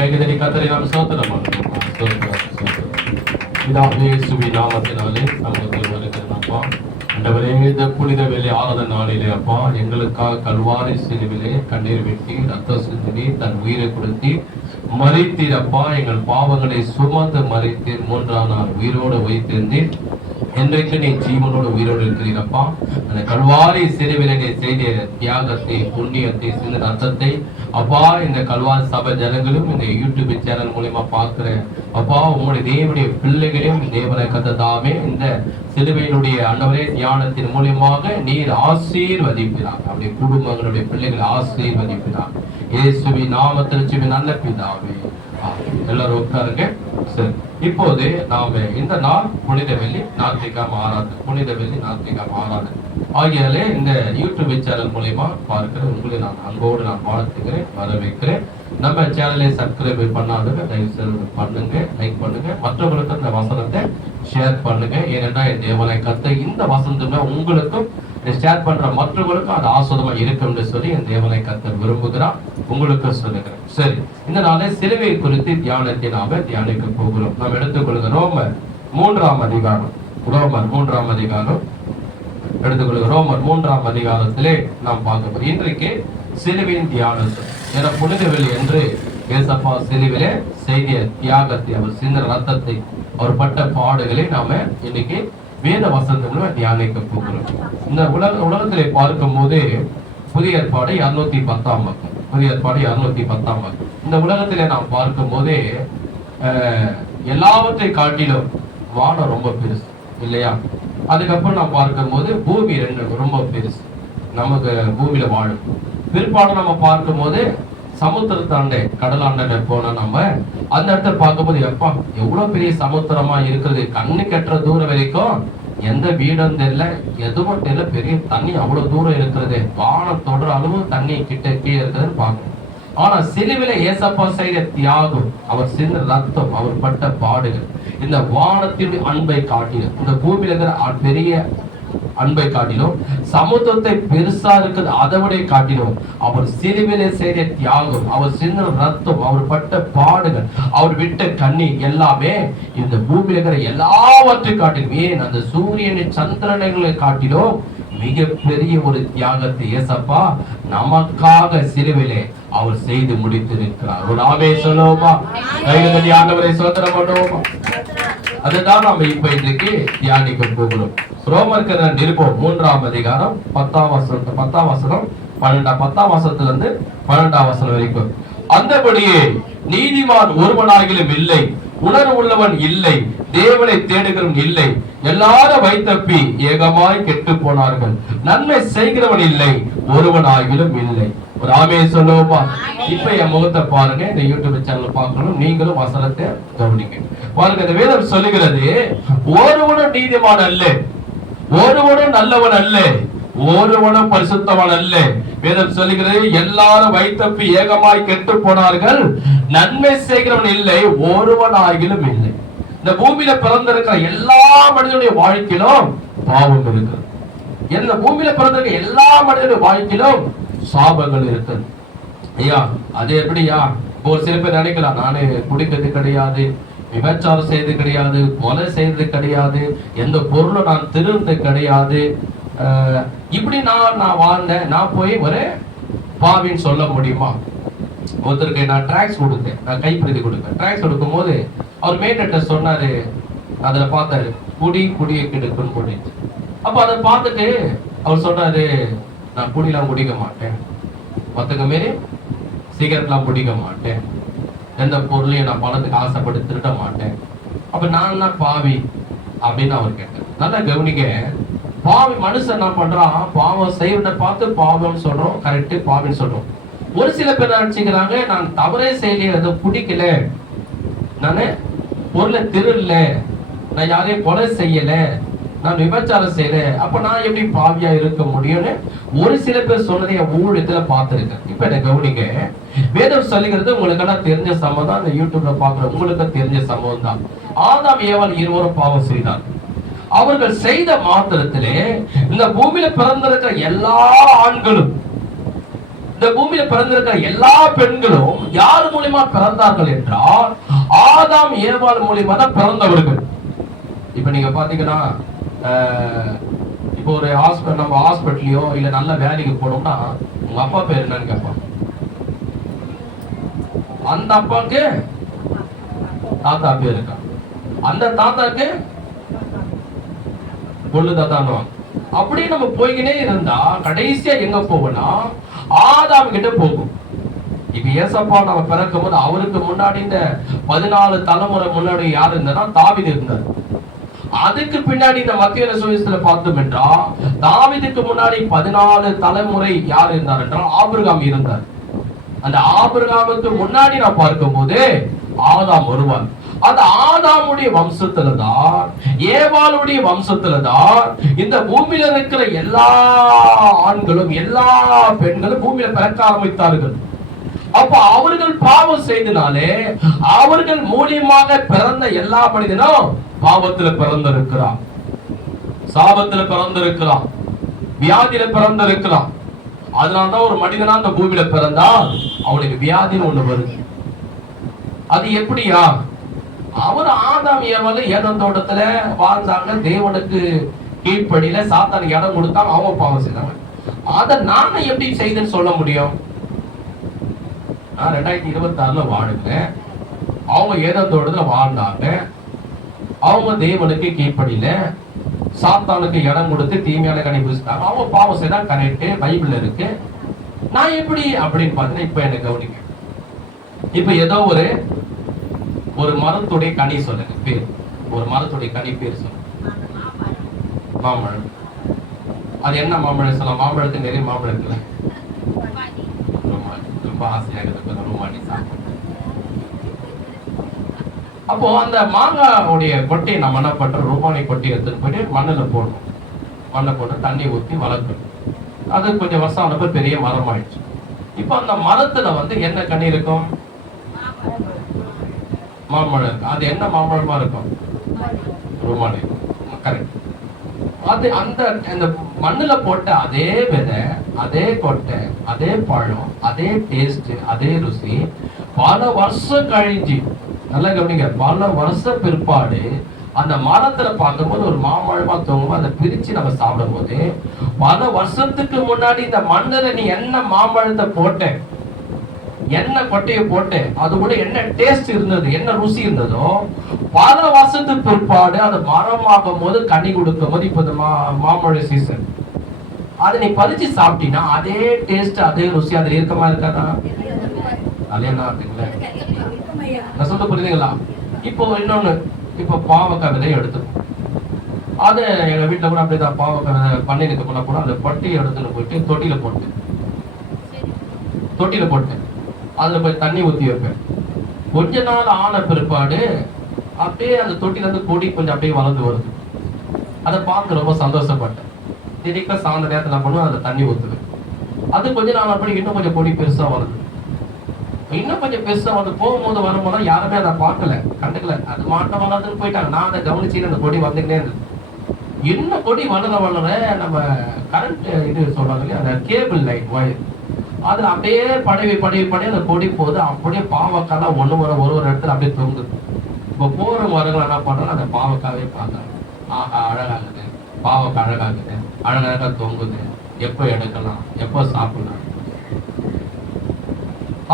கைகதறி கத்தரை நாம் சோதனம் இயேசுவின் நாமத்தினாலே சமூகத்தில் வருகிறப்பா. ஆண்டவரே, இந்த புனித வேலை ஆராதனை நாளிலே அப்பா எங்களுக்காக கல்வாரி சிலுவிலே கண்ணீர் வெட்டி ரத்த சிந்தி தன் உயிரை கொடுத்தி மறித்தீரப்பா. எங்கள் பாவங்களை சுமந்து மறித்தீர். 3ஆம் நாள் உயிரோடு வைத்திருந்தீர். என்றைக்கு நீ ஜீவனோடு உயிரோடு இருக்கிறீரப்பா. அந்த கல்வாரி சிலுவிலே நீ செய்த தியாகத்தை, புண்ணியத்தை, சிந்த ரத்தத்தை அப்பா இந்த கல்வாரி சபை ஜனங்களும் இந்த யூடியூப் சேனல் மூலமா பார்க்கிற அப்பா உங்களுடைய தேவனுடைய பிள்ளைகளையும் தேவனை கத்ததாமே இந்த சிலுவையினுடைய ஆண்டவரே தியானத்தின் மூலியமாக நீர் ஆசீர்வதிப்பினார். அவருடைய குடும்பங்களுடைய பிள்ளைகளை ஆசீர்வதிப்பினார். இயேசுவின் நாமத்தில் நல்ல பிதாவே. எல்லாரும் உட்காருங்க. சரி, இப்போது நாம இந்த நாள் புனித வெள்ளி ஞாயிற்றுக்கிழமை ஆராதனை, புனித வெள்ளி ஞாயிற்றுக்கிழமை ஆராதனை ஆகியாலே இந்த யூடியூப் சேனல் மூலமா பார்க்கிற உங்களை நான் அன்போடு நான் வாழ்த்துக்கிறேன், வரவேற்கிறேன். நம்ம சேனலை சப்ஸ்கிரைப் பண்ணாதவங்க தயவு செய்து பண்ணுங்க, லைக் பண்ணுங்க, மற்றவங்களுக்கு இந்த வசனத்தை ஷேர் பண்ணுங்க. ஏனென்றா என் தேவனை கத்த இந்த வசனத்துமே உங்களுக்கும் ஷேர் பண்ற மற்றவங்களுக்கும் அது ஆஸ்வதமா இருக்கும்னு சொல்லி என் தேவனை கத்தர் விரும்புகிறார், உங்களுக்கு சொல்லுகிறேன். சரி, இந்த நாளை சிலுவை குறித்து தியானத்தை நாம தியானிக்க போகிறோம். நாம் எடுத்துக்கொள்ளுங்க ரோமர் 3ஆம் அதிகாரம். ரோமர் 3ஆம் அதிகாரம் எடுத்துக்கொள்ளுங்க. ரோமர் 3ஆம் அதிகாரத்திலே நாம் பார்க்க போறோம். இன்றைக்கு சிலுவையின் தியானம் என புனித வெள்ளி என்று ஏசப்பா சிலுவிலே செய்திய தியாகத்தை, அவர் சிந்த ரத்தத்தை, அவர் பட்ட பாடுகளை நாம இன்னைக்கு வேத வசனத்துல தியானிக்க போகிறோம். இந்த உலகத்திலே பார்க்கும் போது புதிய ஏற்பாடு 210ஆம் பக்கம், புதிய ஏற்பாடு 210ஆம் பக்கம். இந்த உலகத்திலே நாம் பார்க்கும் போதே எல்லாவற்றை காட்டிலும் வானம் ரொம்ப பெருசு இல்லையா? அதுக்கப்புறம் நாம் பார்க்கும் போது பூமி ரொம்ப பெருசு, நமக்கு பூமியில வாழும். பிற்பாடு நம்ம பார்க்கும் போது சமுத்திரத்தாண்டை, கடலாண்டை போனா நம்ம அந்த இடத்த பார்க்கும்போது எப்பா எவ்வளவு பெரிய சமுத்திரமா இருக்கிறது, கண்ணு கெட்டுற தூரம் வரைக்கும் எந்த வீடும் தெரியல, எதுவும் தெரியல, பெரிய தண்ணி அவ்வளவு தூரம் இருக்கிறது, வானம் தொடர அளவு தண்ணி கிட்ட கீழே இருக்கிறதுன்னு பார்க்கணும். ஆனா சிலுவில ஏசப்பா செய்த தியாகம், அவர் சிந்த ரத்தம், அவர் பட்ட பாடுகள் இந்த வானத்தின் அன்பை காட்டிலும், இந்த பூமியில இருக்கிற பெரிய அன்பை காட்டிலும், சமுத்திரத்தை பெருசா இருக்குது அதை விட காட்டிலும், அவர் சிலுவிலே செய்த தியாகம், அவர் சிந்த ரத்தம், அவர் பட்ட பாடுகள், அவர் விட்ட கண்ணீர் எல்லாமே இந்த பூமியில இருக்கிற எல்லாவற்றை காட்டிலும், ஏன் அந்த சூரியனை சந்திரனை காட்டிலும் மிகப்பெரிய ஒரு தியாகத்தை ஏசப்பா நமக்காக சிலுவிலே அவர் செய்து முடித்திருக்கிறார். ஒரு ஆமே சொல்லுவோமா? கைகளை ஆண்டவரை சோதனை பண்ணுவோமா? அதுதான் நம்ம இப்ப இன்றைக்கு தியானிக்க போகிறோம். ரோமருக்கு நிருபம் 3ஆம் அதிகாரம் 10ஆம் வசனம் 10ஆம் வசனத்துல இருந்து 12ஆம் வசனம் வரைக்கும். அந்தபடியே நீதிமான் ஒருவனாகிலும் இல்லை, உணர்வு உள்ளவன் இல்லை, தேவனை தேடுகிறவன் இல்லை, எல்லாரும் வைத்தப்பி ஏகமாய் கெட்டு போனார்கள், நன்மை செய்கிறவன் இல்லை, ஒருவனாகிலும் இல்லை. ஒரு ஆமே சொல்லுவோமா? இப்ப என் முகத்தை பாருங்க, இந்த யூடியூப் சேனல் பார்க்கணும், நீங்களும் வசனத்தை கவனிங்க. பாருங்க, இந்த வேதம் சொல்லுகிறது, ஒருவனும் நீதிமான் அல்ல, ஒருவனும் நல்லவன் அல்ல, ஒருவனும் பரிசுத்தவன் அல்ல. வேதம் சொல்லுகிறது, எல்லாரும் வைத்தப்பி ஏகமாய் கெட்டு போனார்கள், நன்மை செய்கிறவன் இல்லை, ஒருவனாகிலும் இல்லை. இந்த பூமியில பிறந்திருக்கிற எல்லா மனிதனுடைய வாழ்க்கையிலும் பாவம் இருக்கிறது. இந்த பூமியில பிறந்திருக்கிற எல்லா மனிதனுடைய வாழ்க்கையிலும் சாபங்கள் இருக்குது. ஐயா அது எப்படியா? ஒரு சில பேர் நினைக்கலாம், நானே குடிக்கிறது கிடையாது, விபச்சாரம் செய்தது கிடையாது, கொலை செய்தது கிடையாது, எந்த பொருளும் நான் திருடுறது கிடையாது, இப்படி நான் வாழ்ந்தேன், நான் போய் ஒரு பாவின்னு சொல்ல முடியுமா? ஒருத்தருக்கு நான் டிராக்ஸ் கொடுத்தேன், நான் கைப்பிரதி கொடுப்பேன். டிராக்ஸ் கொடுக்கும் போது அவர் மெயின்டர் சொன்னாரு, அதுல பார்த்தாரு குடியை கெடுக்குன்னு போட்டு. அப்ப அதை பார்த்துட்டு அவர் சொன்னாரு, நான் குடிலாம் குடிக்க மாட்டேன், மத்தங்க மாரி சிகரெட்லாம் குடிக்க மாட்டேன், எந்த பொருளையும் நான் பணத்துக்கு ஆசைப்பட்டு திருட மாட்டேன். அப்ப நான் தான் பாவி அப்படின்னு அவர் கேட்டார். நல்லா கவனிக்க, பாவி மனுஷன் என்ன பண்றான், பாவம் செய்வதை பார்த்து பாவம்னு சொல்றோம், கரெக்ட் பாவின்னு சொல்றோம். ஒரு சில பேர் நினைச்சுக்கிறாங்க, நான் தவறே செய்யல, அதை பிடிக்கல, நானு பொருளை திருடல, நான் யாரையும் கொலை செய்யல, நான் விபச்சாரம் செய்யல, அப்ப நான் எப்படி பாவியா இருக்க முடியும்னு ஒரு சில பேர் சொன்னதை என் ஊழியத்துல பார்த்திருக்கேன். இப்ப என்ன கவனிங்க, வேதம் சொல்லுகிறது உங்களுக்கு எல்லாம் தெரிஞ்ச சம்பவம் தான், இந்த யூடியூப்ல பாக்குற உங்களுக்கு தெரிஞ்ச சம்பவம் தான். ஆதாம் ஏவாள் இருவரும் பாவம் செய்தார். அவர்கள் செய்த மாத்திரத்திலே இந்த பூமியில பிறந்திருக்கிற எல்லா ஆண்களும் இந்த பூமியில பிறந்திருக்கிற எல்லா பெண்களும் யார் மூலியமா பிறந்தார்கள் என்றால் ஆதாம் ஏவாள் மூலியமா தான் பிறந்தவர்கள். இப்ப நீங்க பாத்தீங்கன்னா இப்போ ஒரு ஹாஸ்பிட்டல், நம்ம ஹாஸ்பிட்டலையோ இல்ல நல்ல வேலைக்கு போனோம்னா உங்க அப்பா பேர் என்னன்னு கேட்பாங்க. அந்த அப்பாவுக்கு தாத்தா பேர் இருக்கா, அந்த தாத்தாக்கு பொண்ணு தாத்தான்னு. அப்படியே நம்ம போய்கினே இருந்தா கடைசியா எங்க போவோம்னா ஆதாம் கிட்ட போகும். இப்ப ஏசப்பா நம்ம பிறக்கும் போது அவருக்கு முன்னாடி இந்த 14 தலைமுறை முன்னாடி யார் இருந்தா தாவீது இருந்தார். அதுக்கு பின்னாடி இந்த மத்திய சுவிசேஷத்துல பார்த்தோம் என்றால் தாவீதுக்கு முன்னாடி 14 தலைமுறை யார் இருந்தார் என்றால் ஆபிரகாம் இருந்தார். அந்த ஆபிரகாமுக்கு முன்னாடி நான் பார்க்கும் போது ஆதாம் வருவார். அந்த ஆதாமுடைய வம்சத்துலதான் ஏவாளுடைய வம்சத்துலதான் இந்த பூமியில இருக்கிற எல்லா ஆண்களும் எல்லா பெண்களும் பூமியில பிறக்க ஆரம்பித்தார்கள். அப்ப அவர்கள் பாவம் செய்தனாலே அவர்கள் மூலியமாக பிறந்த எல்லா மனிதனும் பாவத்துல பிறந்திருக்கிறான், சாபத்துல பிறந்திருக்கிறான், வியாதியில பிறந்திருக்கிறான். அதனால்தான் ஒரு மனிதனா அந்த பூமியில பிறந்தா அவனுக்கு வியாதின்னு ஒண்ணு வருது. அது எப்படியா? அவர் ஆதாம் ஏவாள் ஏதேன் தோட்டத்துல வாழ்ந்தாங்க, தேவனுக்கு கீழ்ப்படியில சாத்தானுக்கு இடம் கொடுத்தாங்க, அவங்க பாவம் செய்தாங்க. அத நாம எப்படி செய்தேன்னு சொல்ல முடியும்? நான் 2026 வாழுகிறேன், அவங்க ஏதேன் தோட்டத்துல வாழ்ந்தாங்க, அவங்க தேவனுக்கு கீழ்ப்படியில சாத்தானுக்கு இடம் கொடுத்து தீமையான கனி புசித்தாங்க, அவங்க பாவம் செய்தா கரெக்ட், பைபிள்ல இருக்கு. நான் எப்படி அப்படின்னு பார்த்தீங்கன்னா இப்ப என்ன கவனிக்க. இப்ப ஏதோ ஒரு மரத்துடைய கனி சொல்லுங்க பேர், ஒரு மரத்துடைய கனி பேர் சொல்லுங்க. மாம்பழம். அது என்ன மாம்பழம் சொல்லலாம்? மாம்பழத்துக்கு நிறைய மாம்பழம் இருக்குல்ல, ரொம்ப ஆசையாக இருக்கு ரோமாடி சாப்பிட. அப்போ அந்த மாங்காவுடைய கொட்டையை நம்ம என்ன பண்றோம், ரோமானி கொட்டையை எடுத்துட்டு போயிட்டு மண்ணில போடணும். மண்ணை போட்டு தண்ணி ஊற்றி வளர்க்கணும். அது கொஞ்சம் வருஷம் ஆனப்ப பெரிய மரம் ஆயிடுச்சு. இப்ப அந்த மரத்துல என்ன கனி இருக்கும்? மாம்பழம் இருக்கு. அது என்ன மாம்பழமா இருக்கும்? ரோமானி. கரெக்ட். அது அந்த மண்ணுல போட்ட அதே விதை, அதே கொட்டை, அதே பழம், அதே டேஸ்ட், அதே ருசி பல வருஷம் கழிஞ்சு, நல்லா கவனிங்க, பல வருஷம் பிற்பாடு அந்த மரத்துல பார்க்கும்போது ஒரு மாம்பழமா தோங்கும். அதை பிரிச்சு நம்ம சாப்பிடும் போது பல வருஷத்துக்கு முன்னாடி இந்த மண்ணுல நீ என்ன மாம்பழத்தை போட்ட, என்ன கொட்டையை போட்டு அது கூட என்ன டேஸ்ட் இருந்தது, என்ன ருசி இருந்ததோ பல வருஷத்துக்கு பிற்பாடு அது மரமாகும் போது கனி கொடுக்கும் போது, இப்ப இந்த மாம்பழ சீசன், அதை நீ பறிச்சு சாப்பிட்டீங்கன்னா அதே டேஸ்ட் அதே ருசி அதுல இருக்கமா இருக்காதா? நான் சொல்ல புரியுதுங்களா? இப்போ இன்னொன்னு, இப்ப பாவக்காய் விதையை எடுத்துக்கணும். அது எங்க வீட்டுல கூட அப்படிதான் பாவக்காய் விதை பண்ணைக்கு போனா கூட அந்த பொட்டியை எடுத்துன்னு போயிட்டு தொட்டியில போட்டு அதுல போய் தண்ணி ஊத்தி வைப்பேன். கொஞ்ச நாள் ஆன பிற்பாடு அப்படியே அந்த தொட்டில இருந்து கொடி கொஞ்சம் அப்படியே வளர்ந்து வருது. அதை பார்த்து ரொம்ப சந்தோஷப்பட்டேன். திடீர்னு சாயந்தர நேரத்துல என்ன பண்ணுவேன், அதை தண்ணி ஊத்துவேன். அது கொஞ்ச நாள் அப்படி இன்னும் கொஞ்சம் கொடி பெருசா வருது, இன்னும் கொஞ்சம் பெருசா வந்து போகும்போது வரும்போது யாருமே அதை பார்க்கல, கண்டுக்கல. அது மாட்டம் வளர்ந்துன்னு போயிட்டாங்க. நான் அதை கவனிச்சு அந்த கொடி வந்துக்கிட்டே இருந்தது. இன்னும் கொடி வளர நம்ம கரண்ட் இது சொல்றாங்க இல்லையா, அந்த கேபிள் லைட் ஒயர், அதுல அப்படியே படவி அந்த கொடி போகுது. அப்படியே பாவக்காலாம் ஒரு இடத்துல அப்படியே தொங்குது. இப்ப போற வரங்கள் என்ன பண்றாங்க, அந்த பாவக்காவே பார்க்கறாங்க. ஆஹா அழகாகுது, பாவக்காய் அழகாகுது, அழகழகா தொங்குது, எப்போ எடுக்கலாம், எப்போ சாப்பிடலாம்.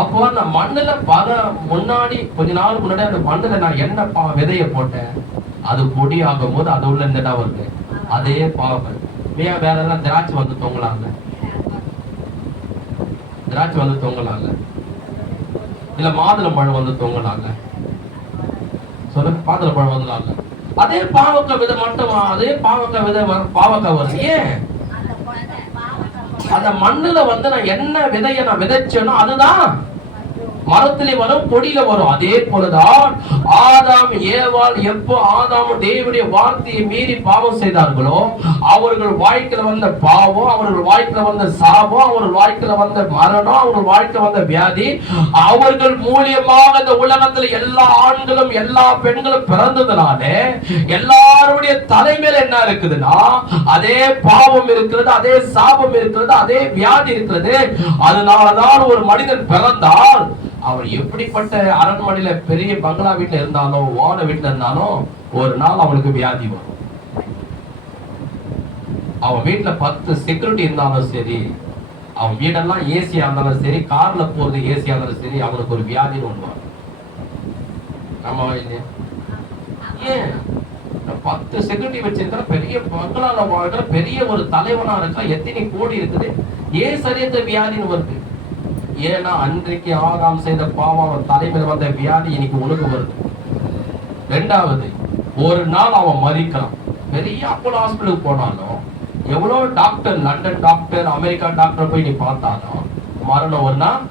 அப்போ அந்த மண்ணுல கொஞ்ச நாள் முன்னாடி அந்த மண்ணுல நான் என்ன விதைய போட்டேன், அது பொடி ஆகும் போது அது உள்ள இந்த வருது, அதே பாவக்காய். வேற எல்லாம் திராட்சை வந்து தொங்கலாங்க, திராட்சை வந்து தொங்கலாங்க, இல்ல மாதுளம்பழம் வந்து தொங்கலாங்க, சொல்லுங்க, மாதுளம்பழம் வந்துலாங்க. அதே பாவக்காய் விதை மட்டும், அதே பாவக்காய் விதை பாவக்காய் வருது. ஏன்? அந்த மண்ணுல நான் என்ன விதைய நான் விதைச்சேனோ அதுதான் மரத்திலே வரும், கொடியில வரும். அதே போலதான் ஆதாம் ஏவாள் எப்போ ஆதாம் தேவனுடைய வார்த்தையை மீறி பாவம் செய்தார்களோ, அவர்கள் வாழ்க்கையில வந்த பாவம், அவர்கள் வாழ்க்கையில வந்த சாபம், அவர்கள் வாழ்க்கையில வந்த மரணம், அவர்கள் வாழ்க்கையில வந்த வியாதி, அவர்கள் மூலியமாக இந்த உலகத்துல எல்லா ஆண்களும் எல்லா பெண்களும் பிறந்ததுனாலே எல்லாருடைய தலைமையில என்ன இருக்குதுன்னா அதே பாவம் இருக்கிறது, அதே சாபம் இருக்கிறது, அதே வியாதி இருக்கிறது. அதனாலதான் ஒரு மனிதன் பிறந்தால் அவர் எப்படிப்பட்ட அரண்மனையில பெரிய பங்களா வீட்டுல இருந்தாலும் ஓட வீட்டுல இருந்தாலும் ஒரு நாள் அவனுக்கு வியாதி வரும். அவன் வீட்டுல 10 செக்யூரிட்டி இருந்தாலும் சரி, அவன் வீடெல்லாம் ஏசியா இருந்தாலும் சரி, கார்ல போறது ஏசியா இருந்தாலும் சரி, அவனுக்கு ஒரு வியாதின்னு ஒண்ணு வரும். நம்ம ஏன் 10 செக்யூரிட்டி வச்சிருக்கிற பெரிய பங்களால வாழ்க்கிற பெரிய ஒரு தலைவனா இருக்கா, எத்தனை கோடி இருக்குது, ஏன் சரியத்த வியாதின்னு வருது? ஏன்னா அன்றைக்கு ஆதாம் செய்த பாவம் அவன் தலைமையில் வந்த வியாதி இன்னைக்கு உனக்கு வருது. ரெண்டாவது, ஒரு நாள் அவன் மறிக்கிறான். பெரிய அப்போலோ ஹாஸ்பிட்டலுக்கு போனாலும், எவ்வளவு doctor, London doctor, America doctor போய் நீ பார்த்தாலும் மரணம் ஒரு நாள்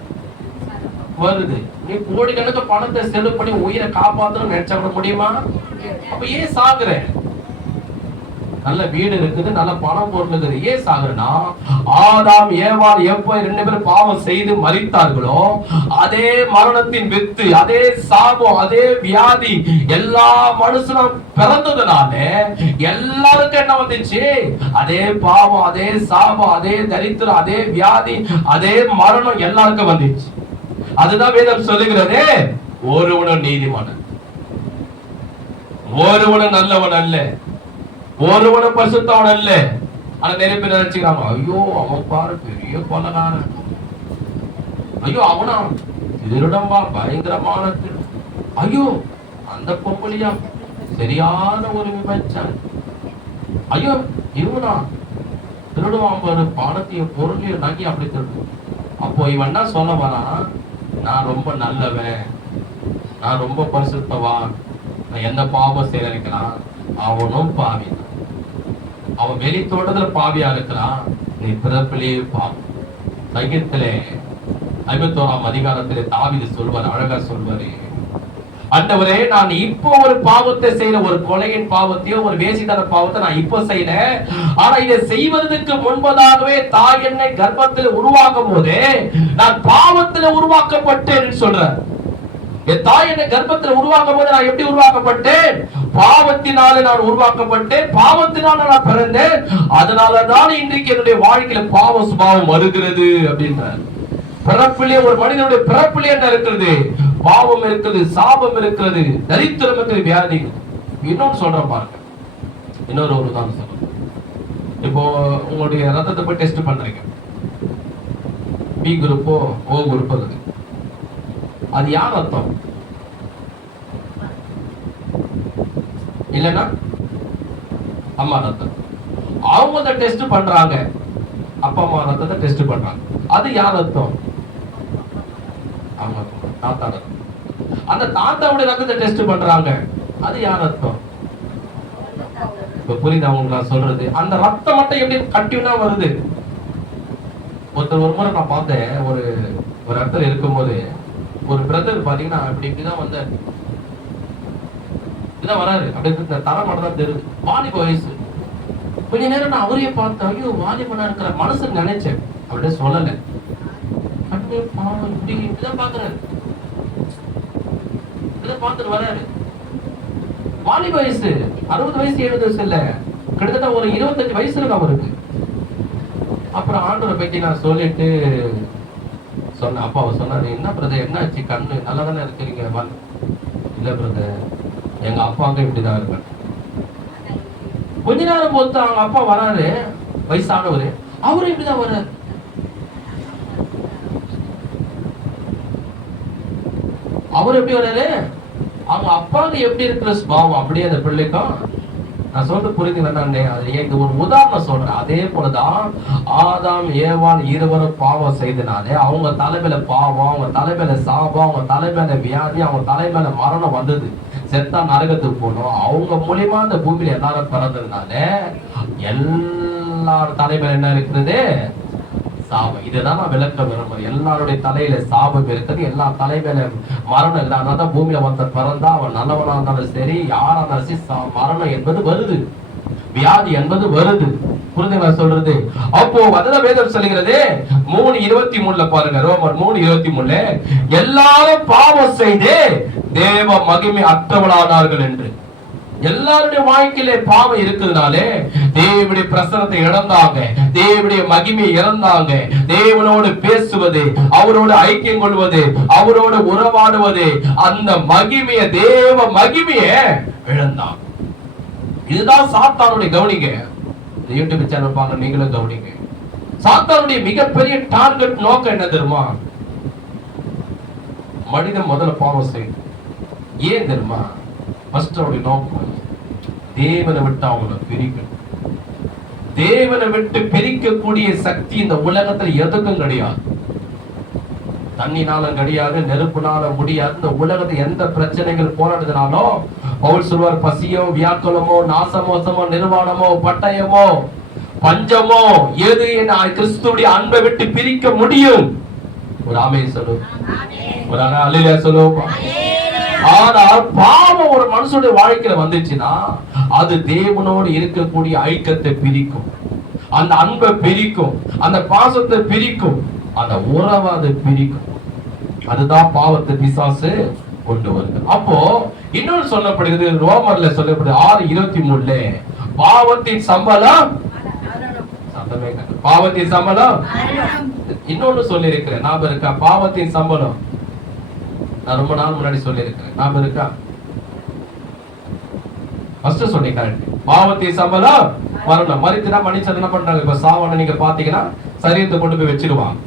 வருது. நீ கோடிக்கணக்கு பணத்தை செலவு பண்ணி உயிரை காப்பாற்றணும் நினைச்சா கூட முடியுமா? அப்ப ஏன் சாகுற? நல்ல வீடு இருக்குது, நல்ல பணம் பொருள் இருக்குது, ஏன் சாகுறனா? ஆதாம் ஏவாள் எப்போ 2 பேரும் பாவம் செய்து மரித்தார்களோ அதே மரணத்தின் வித்து, அதே சாபம், அதே வியாதி எல்லா மனுஷனும் பிறந்ததுனால எல்லாருக்கும் என்ன வந்துச்சு? அதே பாவம், அதே சாபம், அதே தரித்திரம், அதே வியாதி, அதே மரணம் எல்லாருக்கும் வந்துச்சு. அதுதான் வேதம் சொல்லுகிறது, ஒருவனும் நீதிமான், ஒருவனும் நல்லவன் அல்ல, ஒருவனும் பரிசுத்தவன் அல்ல. ஆனா நிறைய பேர் நினைச்சுக்கிறாங்க, ஐயோ அவன் பாரு பெரிய கொலைகாரன், ஐயோ அவனா திருடம்பா பயங்கரமான, ஐயோ அந்த பொம்பளியா சரியான ஒரு விபச்சாரி, ஐயோ இவனா திருடுவான் பாரு பாடத்தையும் பொருளையும் நகி அப்படி திருடு. அப்போ இவன் என்ன சொல்ல வரான்? நான் ரொம்ப நல்லவன், நான் ரொம்ப பரிசுத்தவான், நான் எந்த பாவம் செய்ய இருக்கிறான்? அவனும் பாவி தான். அவன் வெளி தோட்டத்துல பாவியா இருக்கிறான், நீ பிறப்பிலேயே பாவம். சங்கீதத்திலே 51ஆம் அதிகாரத்திலே தாவீது சொல்வார், அழகா சொல்வாரு, ஆண்டவரே நான் இப்போ ஒரு பாவத்தை செய்யல, ஒரு கொலையின் பாவத்தையோ ஒரு வேசித்தன பாவத்தை நான் இப்போ செய்யல, ஆனா இதை செய்வதற்கு முன்பதாகவே தாய் என்னை கர்ப்பத்தில் உருவாக்கும் போதே நான் பாவத்தில் உருவாக்கப்பட்டேன் சொல்றேன். என் தாய் என்னை கர்ப்பத்தில் உருவாக்கும் போது நான் எப்படி உருவாக்கப்பட்டேன்? பாவத்தினால நான் உருவாக்கப்பட்டேன், பாவத்தினால நான் பிறந்தேன், அதனாலதான் இன்றைக்கு என்னுடைய வாழ்க்கையில பாவ சுபாவம் வருகிறது அப்படின்றார். பிறப்பிலே ஒரு மனிதனுடைய பிறப்பிலே என்ன இருக்கிறது? பாவம் இருக்கிறது, சாபம் இருக்கிறது, தரித்திரம் இருக்கிறது, வியாதி. இன்னொன்னு சொல்றேன் பாருங்க, இன்னொரு ஒரு உதாரணம் சொல்றேன். இப்போ உங்களுடைய ரத்தத்தை போய் டெஸ்ட் பண்றீங்க, பி குரூப்போ ஓ குரூப்போ இருக்கு, அது யார் ரத்தம்? இல்லைன்னா அம்மா ரத்தம். அவங்க அதை டெஸ்ட் பண்றாங்க, அப்பா அம்மா ரத்தத்தை டெஸ்ட் பண்றாங்க, அது யார் ரத்தம்? அவங்க தாத்தா ரத்தம். அந்த தாத்தாவுடைய ரத்தத்தை டெஸ்ட் பண்றாங்க, அது யார் ரத்தம்? இப்ப புரியுது அவங்க நான் சொல்றது? அந்த ரத்தம் மட்டும் எப்படி கண்டினியூவா வருது? ஒருத்தர் ஒரு முறை நான் பார்த்தேன், ஒரு இடத்துல இருக்கும்போது ஒரு பிரதர் பாத்தீங்கன்னா இப்படிதான் வந்த இதான் வராரு, அப்படி தர மட்டும் தான் தெரியுது, வாலிப வயசு. கொஞ்ச நேரம் நான் அவரையே பார்த்தேன், ஐயோ வாலிபனா இருக்கிற மனசு நினைச்சேன், அப்படியே சொல்லல, இப்படிதான் பாக்குறாரு, இதை பார்த்துட்டு வராரு. வாலிப வயசு 60 வயசு 70 வயசு இல்ல, கிட்டத்தட்ட ஒரு 25 வயசு இருக்கு அவருக்கு. அப்புறம் ஆண்டவரை பத்தி நான் சொல்லிட்டு சொன்னேன். அப்பா அவர் சொன்னாரு, என்ன பிரதர் என்னாச்சு, கண்ணு நல்லா தானே இருக்கிறீங்க? இல்ல பிரதர், எங்க அப்பாவுக்கு இப்படிதான் இருக்க. கொஞ்ச நேரம் பொறுத்து அவங்க அப்பா வராரு, வயசானவரு, அவரும் இப்படிதான் வர்றாரு. அவர் எப்படி வர்றாரு? அவங்க அப்பாவுக்கு எப்படி இருக்கிற சுபாவம் அப்படியே அந்த பிள்ளைக்கும். நான் சொல்றது புரிஞ்சு வேண்டாண்டே, அது ஒரு உதாரணம் சொல்றேன். அதே போலதான் ஆதாம் ஏவாள் இருவரும் பாவம் செய்தனாலே அவங்க தலைமையில பாவம், அவங்க தலைமையில சாபம், அவங்க தலைமையில வியாதி, அவங்க தலைமையில மரணம் வந்தது. செத்தா நரகத்துக்கு போனோம். அவங்க மூலியமா அந்த பூமியில எல்லாரும் பிறந்ததுனால எல்லாரும் தலைமையில என்ன இருக்கிறது? சாபம். இதுதான் நான் விளக்க விரும்புறேன். எல்லாருடைய தலையில சாபம் இருக்குது, எல்லா தலைமையில மரணம் இல்லை. அதனால பூமியில ஒருத்தர் பிறந்தா அவன் நல்லவனா இருந்தாலும் சரி, யாரா இருந்தாலும் சரி, மரணம் என்பது வருது, வியாதி என்பது வருது. புரிஞ்சுங்களா சொல்றது? அப்போ அதுதான் வேதம் சொல்லுகிறது 3:23 பாருங்க, ரோமர் 3:23, எல்லாரும் பாவம் செய்து தேவ மகிமை அற்றவளானார்கள் என்று. எல்லாருடைய வாழ்க்கையில பாவம் இருக்குதுனாலே தேவனுடைய பிரசன்னத்தை இழந்தாங்க, தேவனுடைய மகிமையை இழந்தாங்க. தேவனோடு பேசுவது, அவரோடு ஐக்கியம் கொள்வது, அவரோடு உறவாடுவது, அந்த மகிமையை, தேவ மகிமையை இழந்தாங்க. இதுதான் சாத்தானுடைய, கவனிங்க, யூடியூப் சேனல் பாருங்க, நீங்களும் கவனிங்க. சாத்தானுடைய மிகப்பெரிய டார்கெட் நோக்கம் என்ன தெரியுமா? மனிதன் முதல்ல பாவம் செய்யும். ஏன் தெரியுமா? ஃபர்ஸ்ட் அவருடைய நோக்கம் தேவனை விட்டு அவங்களை பிரிக்கணும். தேவனை விட்டு பிரிக்கக்கூடிய சக்தி இந்த உலகத்துல எதுக்கும் கிடையாது. தண்ணினாலும் கிடையாது, நெருப்புனால முடியாது. இந்த உலகத்தை எந்த பிரச்சனைகள் போராடுதுனாலும் பவுல் சொல்வார், பசியோ, வியாக்குலமோ, நாசமோசமோ, நிர்வாணமோ, பட்டயமோ, பஞ்சமோ, எது கிறிஸ்துவுடைய அன்பை விட்டு பிரிக்க முடியும்? ஒரு ஆமென் சொல்லு, ஒரு அல்லேலூயா சொல்லு. ஆனால் பாவம் ஒரு மனுஷனுடைய வாழ்க்கையில வந்துச்சுன்னா அது தேவனோடு இருக்கக்கூடிய ஐக்கியத்தை பிரிக்கும், அந்த அன்பை பிரிக்கும், அந்த பாசத்தை பிரிக்கும், அந்த உறவை அதை பிரிக்கும். அதுதான் பாவத்தை பிசாசு கொண்டு வருது. அப்போ இன்னொன்று சொல்லப்படுகிறது, ரோமர்ல சொல்லப்படுது 6:23, பாவத்தின் சம்பளம், பாவத்தின் சம்பளம். இன்னொன்னு சொல்லி இருக்கிறேன், ஞாபகம் இருக்கா? பாவத்தின் சம்பளம் நான் ரொம்ப நாள் முன்னாடி சொல்லி இருக்கிறேன், ஞாபகம் இருக்கா? ஃபர்ஸ்ட் சொன்னீங்க, பாவத்தின் சம்பளம் மரணம். மரித்துனா மனுஷன் என்ன பண்றாங்க? இப்ப சாவனை நீங்க பாத்தீங்கன்னா சரீரத்தை கொண்டு போய் வச்சிருவாங்க.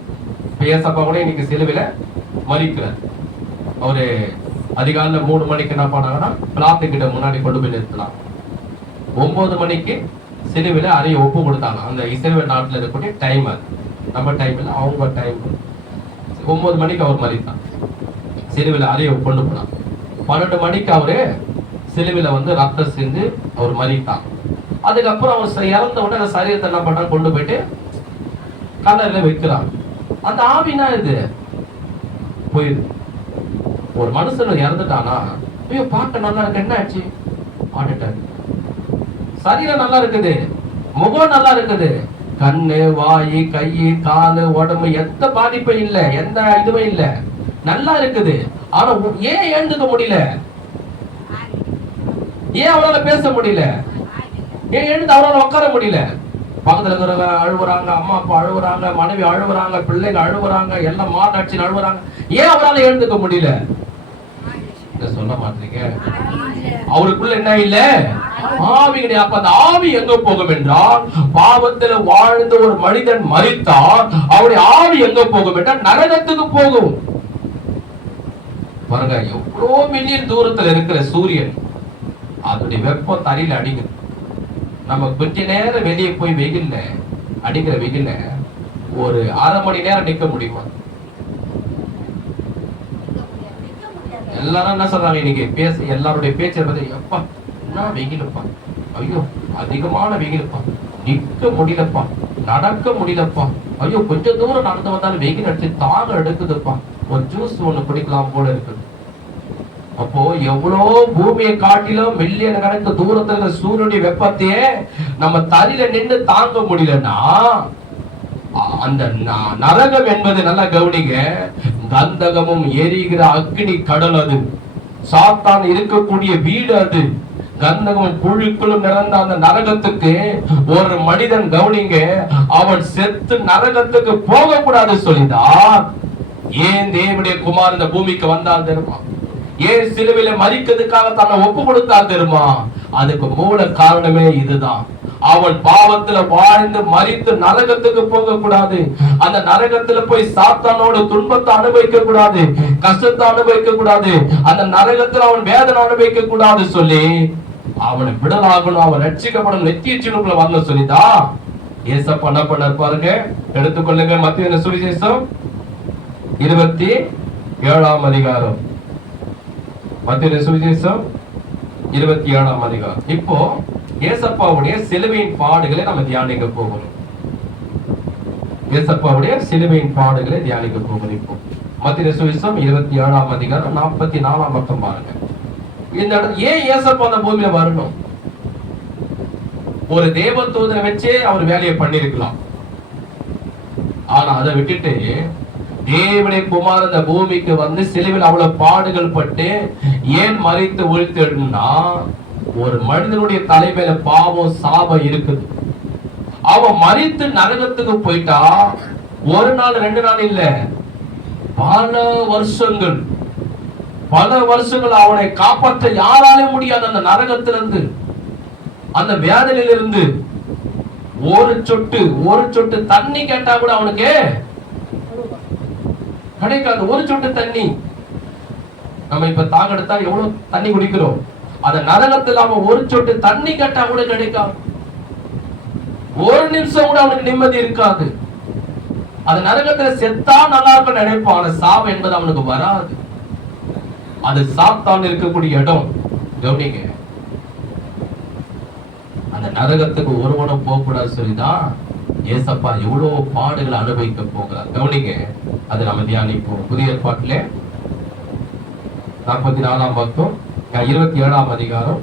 ஏசப்பா கூட இன்னைக்கு சிலுவையில மரிக்கிறார். அவரு அதிகாலைல 3 மணிக்கு என்ன பண்ணாங்கன்னா பிளாத்துக்கிட்ட முன்னாடி கொண்டு போய் நிறுத்தலாம். 9 மணிக்கு சிலுவையில அறைய ஒப்பு கொடுத்தாங்க. அந்த இஸ்ரவேல் நாட்டுல இருக்கக்கூடிய டைம், அது நம்ம டைம் இல்லை, அவங்க டைம். 9 மணிக்கு அவர் மரித்தார், சிலுவையில அறைய கொண்டு போனாங்க. 12 மணிக்கு அவரு சிலுவையில வந்து ரத்தம் செஞ்சு அவர் மரித்தார். அதுக்கப்புறம் அவர் இறந்த உடனே அந்த சரீரத்தை என்ன பண்றாங்க? கொண்டு போயிட்டு கல்லறையில வைக்கிறாங்க. அந்த ஆவினா இது போயிடுது. ஒரு மனுஷன் இறந்துட்டானா, ஐயோ பார்க்க நல்லா இருக்கு, என்ன ஆச்சு? ஆடிட்டாரு. சரீரம் நல்லா இருக்குது, முகம் நல்லா இருக்குது, கண்ணு, வாய், கை, காலு, உடம்பு எந்த பாதிப்பும் இல்லை, எந்த இதுவே இல்லை, நல்லா இருக்குது. ஆனா ஏன் எழுந்துக்க முடியல? ஏன் அவரால பேச முடியல? ஏன் எழுந்து அவரால் உட்கார முடியல? பக்கத்துல இருக்கிறவங்க அழுவுறாங்க, அம்மா அப்பா அழுவுறாங்க, மனைவி அழுவுறாங்க, பிள்ளைங்க அழுவுறாங்க, எல்லாம் மாட்டாட்சி அழுவுறாங்க. ஏன் அவரால் எழுந்துக்க முடியல? சொல்ல மாட்டீங்க. அவருக்குள்ள என்ன இல்ல? ஆவி கிடையாது. அப்ப அந்த ஆவி எங்க போகும் என்றால், பாவத்துல வாழ்ந்த ஒரு மனிதன் மரித்தால் அவருடைய ஆவி எங்க போகும் என்றால் நரகத்துக்கு போகும். பாருங்க, எவ்வளவு மில்லியன் தூரத்துல இருக்கிற சூரியன், அதனுடைய வெப்பம் தரையில அடிக்குது. நம்ம கொஞ்ச நேரம் வெளியே போய் வெயில்ல அடிக்கிற வெயில்ல ஒரு அரை மணி நேரம் நிக்க முடியுமா? எல்லாரும் என்ன சொல்றாங்க இன்னைக்கு எல்லாருடைய பேச்சை பத்தி, எப்பா என்ன வெயிலுப்பா, ஐயோ அதிகமான வெயிலுப்பா, நிக்க முடியலப்பா, நடக்க முடியலப்பா, ஐயோ கொஞ்சம் தூரம் நடந்து வந்தாலும் வெயில் அடிச்சு தாகம் எடுக்குதுப்பா, ஒரு ஜூஸ் ஒண்ணு குடிக்கலாம் போல இருக்குது. அப்போ எவ்வளோ பூமியை காட்டிலும் மில்லியன் கணக்கு தூரத்துல இருக்க சூரியனுடைய வெப்பத்தையே நம்ம தரையில நின்று தாங்க முடியலன்னா, அந்த நரகம் என்பது நல்லா கவனிங்க, கந்தகமும் எரிகிற அக்னி கடல், அது சாத்தான் இருக்கக்கூடிய வீடு, அது கந்தகமும் புழுக்களும் நிறைந்த அந்த நரகத்துக்கு ஒரு மனிதன், கவனிங்க, அவன் செத்து நரகத்துக்கு போக கூடாது சொல்லிதான் ஏன் தேவனுடைய குமார் இந்த பூமிக்கு வந்தால் தெரியுமா? ஏன் சிலுவையில மரிக்கிறதுக்காக தன்னை ஒப்பு கொடுத்தால் தெரியுமா? அதுக்கு மூல காரணமே இதுதான். அவன் பாவத்துல வாழ்ந்து மரித்து நரகத்துக்கு போக கூடாது, அந்த நரகத்துல போய் சாத்தானோட துன்பத்தை அனுபவிக்க கூடாது, கஷ்டத்தை அனுபவிக்க கூடாது, அந்த நரகத்துல அவன் வேதனை அனுபவிக்க கூடாது சொல்லி அவனை விடலாகணும், அவன் ரட்சிக்கப்படும் நித்திய ஜீவனுக்குள்ள வரணும் சொல்லிதான் ஏசப்பா என்ன பண்ணார் பாருங்க. எடுத்துக்கொள்ளுங்க, மத்தேயு சுவிசேஷம் 27ஆம் அதிகாரம், மத்தேயு சுவிசேஷம் 27ஆம் அதிகாரம். இப்போ ஏசப்பாவுடைய சிலுவையின் பாடுகளை நம்ம தியானிக்க போகணும். இயேசப்பாவுடைய சிலுவையின் பாடுகளை தியானிக்க போகிறோம். மத்திய சுவிசேஷம் 27ஆம் அதிகாரம் 44ஆம் பக்கம் பாருங்க. இந்த இடத்துல ஏன் இயேசப்பா அந்த பூமியில வரணும்? ஒரு தேவதூதனை வச்சே அவர் வேலையை பண்ணிருக்கலாம். ஆனா அதை விட்டுட்டு தேவனுடைய குமாரன் அந்த பூமிக்கு வந்து சிலுவையில் அவ்வளவு பாடுகள் பட்டு ஏன் மரித்து உயிர்த்தெழுனா, ஒரு மனிதனுடைய தலைமையில பாவம் சாபம் இருக்குது. அவன் மரித்து நரகத்துக்கு போயிட்டா ஒரு நாள் 2 நாள் இல்ல, பல வருஷங்கள் அவனை காப்பாற்ற யாராலே முடியாது. அந்த நரகத்திலிருந்து, அந்த வேதனையிலிருந்து ஒரு சொட்டு தண்ணி கேட்டா கூட அவனுக்கு கிடைக்காது. ஒரு சொட்டு தண்ணி. நம்ம இப்ப தாகெடுத்தா எவ்வளவு தண்ணி குடிக்கிறோம். அந்த நரகத்தில் அவன் ஒரு சொட்டு தண்ணி கேட்டா கூட கிடைக்காது. ஒரு நிமிஷம் கூட அவனுக்கு நிம்மதி இருக்காது. அந்த நரகத்துல செத்தா நல்லா இருக்கும் நினைப்பான். சாவு என்பது அவனுக்கு வராது. அது சாத்தான் இருக்கக்கூடிய இடம். கவனிங்க, அந்த நரகத்துக்கு ஒருவனும் போக கூடாது சொல்லிதான் ஏசப்பா எவ்வளவு பாடுகளை அனுபவிக்க போகிறார். கவனிங்க, அது நம்ம தியானிப்போம். புதிய ஏற்பாட்டிலே 44ஆம் பக்கம் 27ஆம் அதிகாரம்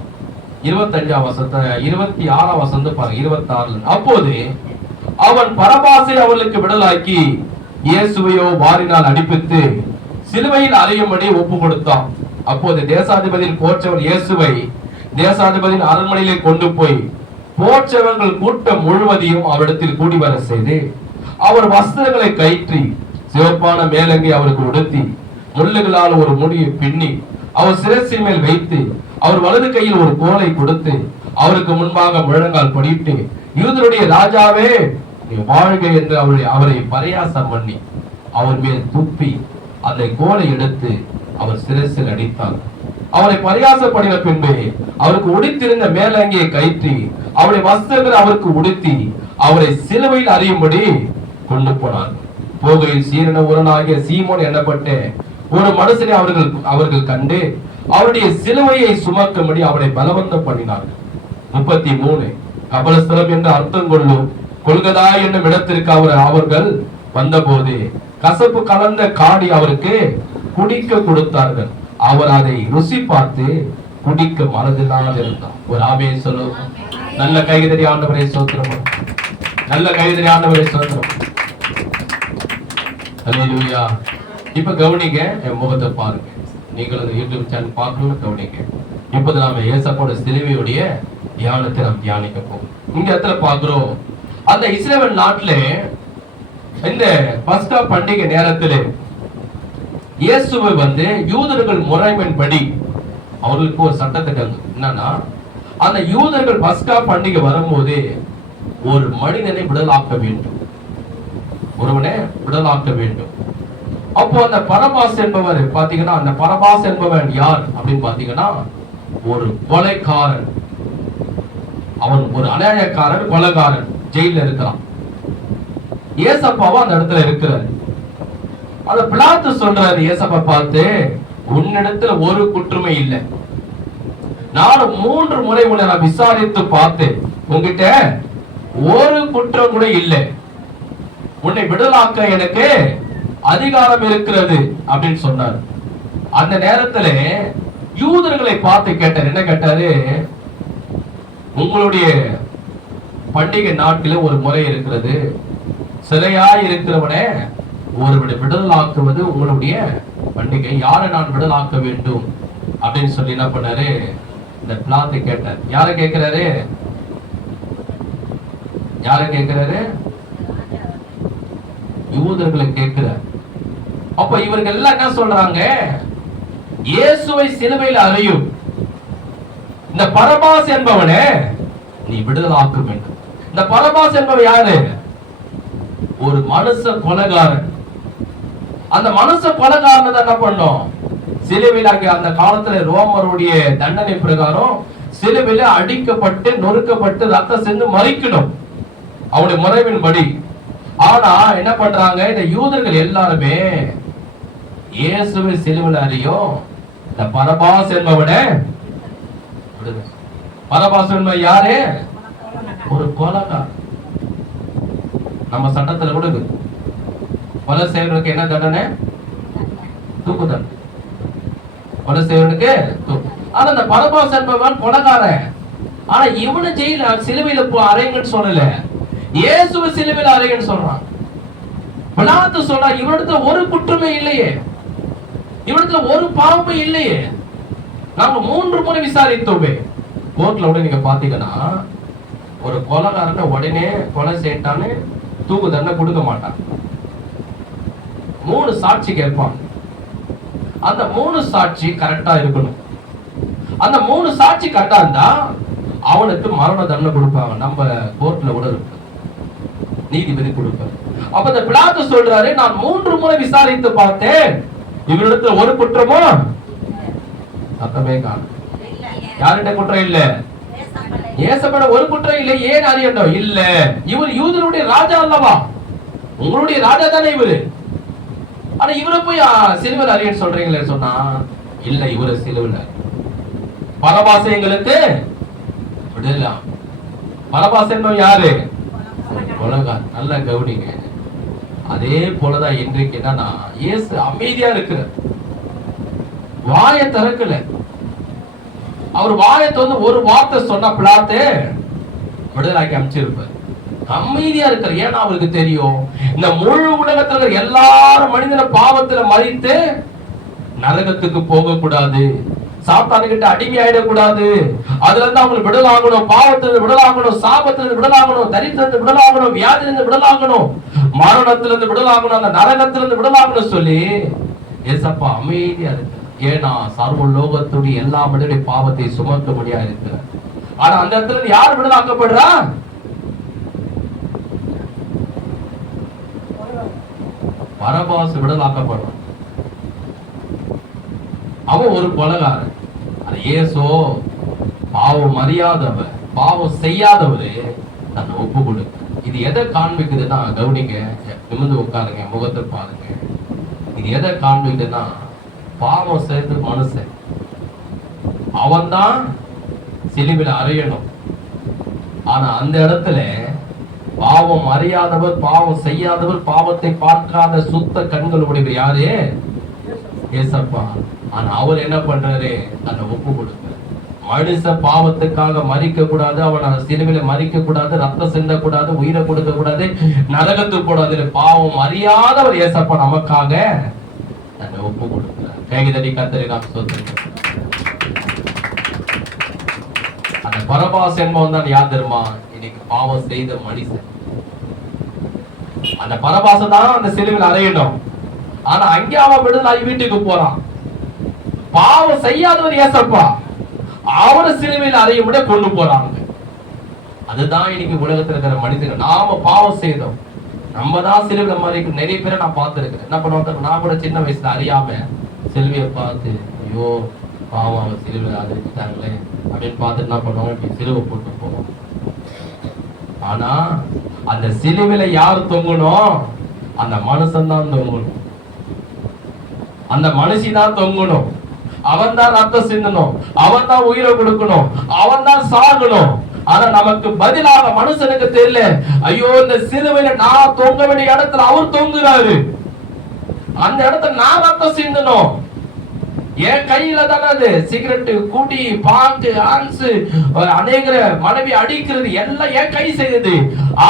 25ஆம் வசனத்தை 26ஆம் வசனம் பாருங்க. 26. அப்போது அவன் பரபாசை அவர்களுக்கு விடலாக்கி இயேசுவையோ வாரினால் அடிப்பித்து சிலுவையில் அறையும்படி ஒப்பு கொடுத்தான். அப்போது தேசாதிபதியின் போற்றவர் இயேசுவை தேசாதிபதியின் அரண்மனையிலே கொண்டு போய் போற்றவர்கள் கூட்டம் முழுவதையும் அவரிடத்தில் கூடி வர செய்து அவர் வஸ்திரங்களை கயிற்றி சிவப்பான மேலங்கை அவருக்கு உடுத்தி முள்ளுகளால் ஒரு முடியை பின்னி அவர் சிரசின் மேல் வைத்து அவர் வலது கையில் ஒரு கோலை கொடுத்து அவருக்கு முன்பாக முழங்கால் படிட்டு யூதருடைய ராஜாவே நீ வாழ்க என்று அவரை பரியாசம் பண்ணி அவர் மேல் துப்பி அந்த கோலை எடுத்து அவர் சிரசில் அடித்தார். அவரை பரியாசப்படின பின்பு அவருக்கு உடுத்திருந்த மேலங்கியை கயிற்றி அவருடைய வஸ்திரங்களை அவருக்கு உடுத்தி அவரை சிலுவையில் அறியும்படி கொண்டு போனார். போகையில் சீரன உரனாகிய சீமோன் எனப்பட்ட ஒரு மனுஷனை அவர்கள் கண்டு அவருடைய சிலுவையை சுமக்கும்படி அவரை பலவந்தம் பண்ணினார்கள். 33 கபலஸ்தலம் என்று அர்த்தம் கொள்ளும் கொள்கதா என்னும் இடத்திற்கு அவர்கள் வந்தபோது கசப்பு கலந்த காடி அவருக்கு குடிக்க கொடுத்தார்கள். அவர் அதை ருசி பார்த்து குடிக்க மனதில்லாமல் இருந்தார். ஒரு ஆமென் சொல்லுவோம். நல்ல கைதறி ஆண்டவரே ஸ்தோத்திரம். நல்ல கைதறி ஆண்டவரே ஸ்தோத்திரம். அல்லேலூயா. இப்ப கவனிங்க, என் முகத்தை பாருங்க. நீங்கள் அந்த யூடியூப் சேனல் பார்க்கணும். கவனிங்க, இப்போது நாம இயேசுவோட சிலுவையுடைய தியானத்தை நாம் தியானிக்க போறோம். இங்க இடத்துல பாக்குறோம், அந்த இஸ்ரவேல் நாட்டில இந்த பஸ்கா பண்டிகை நேரத்தில் இயேசுவை வந்து யூதர்கள் முறைமையின்படி அவர்களுக்கு ஒரு சட்டத்திட்டம் என்னன்னா, அந்த யூதர்கள் பஸ்கா பண்டிகை வரும்போது ஒரு மனிதனை விடலாக்க வேண்டும், ஒருவனை விடலாக்க வேண்டும். அப்போ அந்த பரபாஸ் என்பவர் பாத்தீங்கன்னா, அந்த பரபாஸ் என்பவன் யார் அப்படின்னு பாத்தீங்கன்னா, ஒரு கொலைக்காரன். அவன் ஒரு அநியாயக்காரன், கொலைகாரன், ஜெயில இருக்கிறான். ஏசப்பாவும் அந்த இடத்துல இருக்கிறார். அந்த பிலாத்து சொல்றாரு ஏசப்பா பார்த்து, உன்னிடத்துல ஒரு குற்றமே இல்லை. நானும் 3 முறை உன்னை நான் விசாரித்து பார்த்தேன், உங்ககிட்ட ஒரு குற்றம் கூட இல்லை. உன்னை விடலாக்க எனக்கு அதிகாரம் இருக்கிறது அப்படின்னு சொன்னார். அந்த நேரத்துல யூதர்களை பார்த்து கேட்டார். என்ன கேட்டாரு? உங்களுடைய பண்டிகை நாட்கள ஒரு முறை இருக்கிறது. சிறையாய் இருக்கிறவனே ஒருவனை விடலாக்குவது உங்களுடைய பண்டிகை. யாரை நான் விடலாக்க வேண்டும் அப்படின்னு சொல்லி என்ன பண்ணாரு? இந்த பிளாத்தை கேட்டார். யார கேட்கிறாரு? யார கேட்கிறாரு? யூதர்களை கேட்கிறார். அப்ப இவர்கள் எல்லாம் என்ன சொல்றாங்க? இயேசுவை சிலுவையில் அறையும் இந்த பரபாஸ் என்பவனே நீ விடுதலாக்க வேண்டும். இந்த பரபாஸ் என்பவன் யாரு? ஒரு மனுஷ கொலைகாரன். அந்த மனுஷ கொலைகாரனை தான் என்ன பண்ணோம்? சிலுவையில் அந்த காலத்துல ரோமருடைய தண்டனை பிரகாரம் சிலுவையில அடிக்கப்பட்டு நொறுக்கப்பட்டு ரத்தம் சென்று மறிக்கணும், அவருடைய முறைவின்படி. ஆனா என்ன பண்றாங்க? இந்த யூதர்கள் எல்லாருமே இயேசுவை சிலுவையில் அறியும் இந்த பரபாஸ் என்பவனே. பரபாஸ் என்பவன் யாரு? ஒரு கொலைகாரன். நம்ம சட்டத்துல கூட இருக்கு. கொலை செய்யறதுக்கு என்ன தண்டனை? தூக்கு தண்டனை. கொலை செய்யறதுக்கு தூக்கு. ஆனா அந்த பரபாஸ் என்பவன் கொலைகாரன். ஆனா இவனு ஜெயில சிலுவையில அறைங்கன்னு சொல்லல, இயேசுவை சிலுவையில அறைங்கன்னு சொல்றான். பிலாத்து சொல்றா, இவனிடத்துல ஒரு குற்றமே இல்லையே, இவனிடத்துல ஒரு பாவமே இல்லையே, நாங்க 3 முறை விசாரித்தோமே. கோர்ட்ல உடனே நீங்க பாத்தீங்கன்னா ஒரு கொலைகாரனை உடனே கொலை செய்யிட்டான்னு தூக்கு தண்டனை கொடுக்க மாட்டான். 3 சாட்சி கேட்பான். அந்த 3 சாட்சி கரெக்டா இருக்கணும். அந்த 3 சாட்சி கரெக்டா இருந்தா அவனுக்கு மரண தண்டனை கொடுப்பாங்க. நம்ம கோர்ட்ல கூட இருக்கு, நீதிபதி கொடுப்பாங்க. அப்ப இந்த பிலாத்து சொல்றாரு, நான் 3 முறை விசாரித்து பார்த்தேன், இவரிடத்துல ஒரு குற்றமோ சத்தமே காணும். யார்கிட்ட குற்றம் இல்ல? ஏசப்பட ஒரு குற்றம் இல்லை. ஏன் அறியணும்? இல்ல, இவர் யூதருடைய ராஜா அல்லவா, உங்களுடைய ராஜா தானே இவரு. ஆனா இவரை போய் சிலுவையில் அறியன்னு சொல்றீங்களே சொன்னா, இல்ல, இவரை சிலுவையில் பரபாச எங்களுக்கு விடலாம். பரபாச யாரு? கொலைகாரன். நல்லா கவனிங்க. அதே போலதான் இன்றைக்கு என்னன்னா, இயேசு அமைதியா இருக்கிற, வாயை திறக்கல. அவர் வாயை திறந்து ஒரு வார்த்தை சொன்னா பிலாத்து விடுதலாக்கி அமைச்சிருப்பார். அமைதியா இருக்கிற. ஏன்னா அவருக்கு தெரியும், இந்த முழு உலகத்துல இருக்கிற எல்லாரும் மனிதன பாவத்துல மறித்து நரகத்துக்கு போக கூடாது, சாத்தானுகிட்ட அடிமை ஆயிடக்கூடாது. அதுல இருந்து அவங்களுக்கு விடலாகணும், பாவத்திலிருந்து விடலாகணும், சாபத்திலிருந்து விடலாகணும், தரித்திலிருந்து விடலாகணும், வியாதிலிருந்து விடலாகணும், மரணத்திலிருந்து விடலாகணும், அந்த நரகத்திலிருந்து விடலாகணும் சொல்லி ஏசப்பா அமைதியா இருக்கு. ஏன்னா சர்வ லோகத்துடைய எல்லா மனிதனுடைய பாவத்தை சுமக்க முடியாது இருக்கிற. ஆனா அந்த இடத்துல யார் விடலாக்கப்படுறா? பரபாஸ் விடலாக்கப்படுறான். அவன் ஒரு கொலைகாரன். அது இயேசு பாவம் அறியாதவர், பாவம் செய்யாதவரு தன்னை ஒப்பு கொடு. இது எதை காண்பிக்குதுன்னா, கவனிங்க, நிமிர்ந்து உட்காருங்க, முகத்தை பாருங்க. இது எதை காண்பிக்குதுன்னா, பாவம் செய்து மனுஷன் அவன் தான் சிலுவையில் அறையணும். ஆனா அந்த இடத்துல பாவம் அறியாதவர், பாவம் செய்யாதவர், பாவத்தை பார்க்காத சுத்த கண்கள் உடையவர் யாரு? ஏசப்பா. ஆனா அவர் என்ன பண்றாரு? அந்த ஒப்பு கொடுக்க. மனுஷ பாவத்துக்காக மறிக்க கூடாது, அவன் சிலுவையில மறிக்க கூடாது, ரத்தம் சிந்த கூடாது, உயிரை கொடுக்க கூடாது, நரகத்துக்கு கூடாது. பாவம் அறியாதவர் ஏசப்பா நமக்காக அந்த ஒப்பு கொடுக்கிறார். கைதடி கர்த்தரை நாம் ஸ்தோத்திரிக்கிறோம். அந்த பரபாஸ் என்பவன் தான் யார் தெரியுமா? இன்னைக்கு பாவம் செய்த மனுஷன். அந்த பரபாச தான் அந்த சிலுவையில் அறையணும். ஆனா அங்கே அவன் விடுதலை வீட்டுக்கு போறான். பாவம் செய்யாதவர் ஏசப்பா, அவரை சிலுவையில் அறைய விட கொண்டு போறாங்க. அதுதான் இன்னைக்கு உலகத்தில் இருக்கிற மனிதர்கள். நாம பாவம் செய்தோம், நம்ம தான் சிலுவையில் மாதிரி நிறைய பேரை நான் பார்த்துருக்கிறேன். என்ன பண்ணுவாங்க, நான் கூட சின்ன வயசுல அறியாம சிலுவையை பார்த்து, ஐயோ பாவம் அவங்க சிலுவையில் அறிவிச்சிட்டாங்களே அப்படின்னு பார்த்துட்டு என்ன பண்ணுவாங்க, சிலுவை போட்டு போவோம். ஆனா அந்த சிலுவையில யார் தொங்கணும்? அந்த மனுஷன் தான் தொங்கணும், அந்த மனுஷி தான் தொங்கணும். அவன் தான் ரத்தம் சிந்தணும், அவன் தான் உயிரை கொடுக்கணும், அவன் தான் சாகணும். ஆனா நமக்கு பதிலாக மனுஷனுக்கு தெரியல, ஐயோ இந்த சிலுவையில நான் தொங்க வேண்டிய இடத்துல அவர் தொங்குறாரு, அந்த இடத்துல நான் ரத்தம் சிந்தணும். என் கையில தானே அது சிகரெட், குடி, பாக்கு, ஆன்ஸ், அநேக மனைவி அடிக்கிறது எல்லாம் என் கை செய்யுது.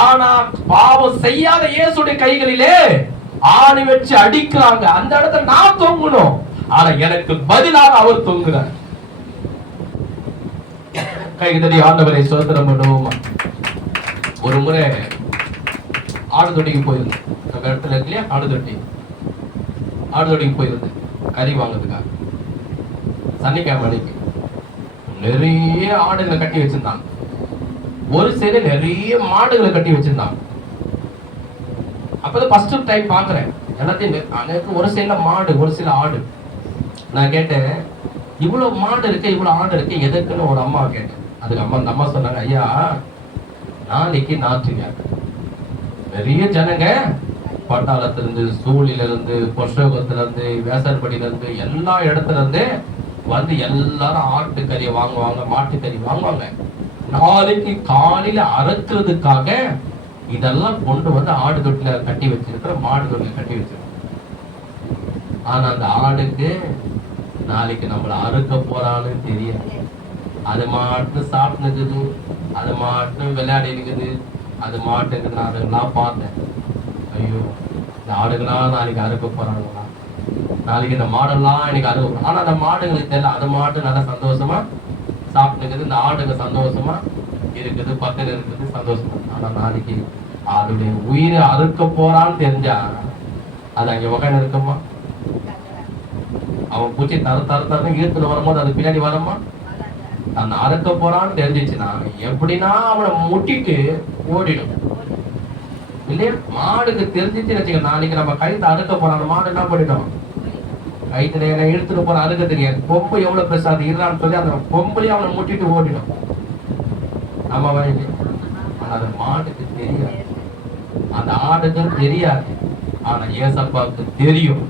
ஆனா பாவம் செய்யாத இயேசுடைய கைகளிலே ஆணி வச்சு அடிக்கிறாங்க, அந்த இடத்துல நான் தொங்கணும். ஆனா எனக்கு பதிலாக அவர் தொங்குறார். கைதடி ஆண்டவரை சோதனம் பண்ணுவோமா? ஒரு முறை ஆடு தொட்டிக்கு போயிருந்தேன். நம்ம இடத்துல இருக்கு இல்லையா ஆடு தொட்டி, ஆடு தொட்டிக்கு போயிருந்தேன் கறி வாங்குறதுக்காக. சனிக்கிழமை அன்னைக்கு நிறைய ஆடுகளை கட்டி வச்சிருந்தாங்க. ஒரு சைடு நிறைய மாடுகளை கட்டி வச்சிருந்தாங்க. அப்பதான் ஃபர்ஸ்ட் டைம் பாக்குறேன் எல்லாத்தையும். ஒரு சைடுல மாடு, ஒரு சைடுல ஆடு. நான் கேட்டேன், இவ்வளவு மாடு இருக்கு, இவ்வளவு ஆடு இருக்கு, எதுக்குன்னு ஒரு அம்மா கேட்டேன். அதுக்கு அந்த அம்மா சொன்னாங்க, ஐயா நாளைக்கு ஞாயிற்றுங்க நிறைய ஜனங்க பட்டாளத்திலிருந்து, சூழில இருந்து, பொஷோகத்துல இருந்து, வேசன்படியில இருந்து, எல்லா இடத்துல இருந்து வந்து எல்லாரும் ஆட்டுக்கறி வாங்குவாங்க, மாட்டுக்கறி வாங்குவாங்க. நாளைக்கு காலையில அறுக்கிறதுக்காக இதெல்லாம் கொண்டு வந்து ஆடு தொட்டில கட்டி வச்சிருக்கிற, மாடு தொட்டில கட்டி வச்சிருக்கோம். ஆனா அந்த ஆடுக்கு நாளைக்கு நம்மளை அறுக்க போறான்னு தெரியாது. அது மாட்டு சாப்பிட்டுக்குது, அது மாட்டு விளையாடி இருக்குது, அது மாட்டுக்கு. நான் அதெல்லாம் பார்த்தேன், ஐயோ இந்த ஆடுகள்லாம் நாளைக்கு அறுக்க போறாங்களா, நாளைக்கு இந்த மாடெல்லாம் எனக்கு அறுக்க. ஆனா அந்த மாடுங்களுக்கு தெரியல, அது மாட்டு நல்லா சந்தோஷமா சாப்பிட்டுக்குது, இந்த ஆடுங்க சந்தோஷமா இருக்குது, பக்கத்துல இருக்குது, சந்தோஷமா. ஆனா நாளைக்கு அதோடைய உயிரை அறுக்க போறான்னு தெரிஞ்சா அது அங்க உக்காந்து இருக்குமா? அவன் பூச்சி தர தர தரன்னு ஈர்த்துல வரும்போது அது பின்னாடி வரமா? அந்த அறுக்க போறான்னு தெரிஞ்சிச்சுன்னா எப்படின்னா அவனை முட்டிட்டு ஓடிடும் இல்லையா? மாடுக்கு தெரிஞ்சிச்சுன்னு வச்சுக்க, நாளைக்கு நம்ம கைத்தை அறுக்க போறான், மாடு என்ன பண்ணிடும், கைத்துல என்ன இழுத்துட்டு போற அறுக்க தெரியாது. கொம்பு எவ்வளவு பெருசாது இருறான்னு சொல்லி அந்த கொம்புலயே அவனை முட்டிட்டு ஓடிடும். நம்ம வயது அது மாடுக்கு தெரியாது, அந்த ஆடுக்கு தெரியாது. ஆனா ஏசப்பாவுக்கு தெரியும்.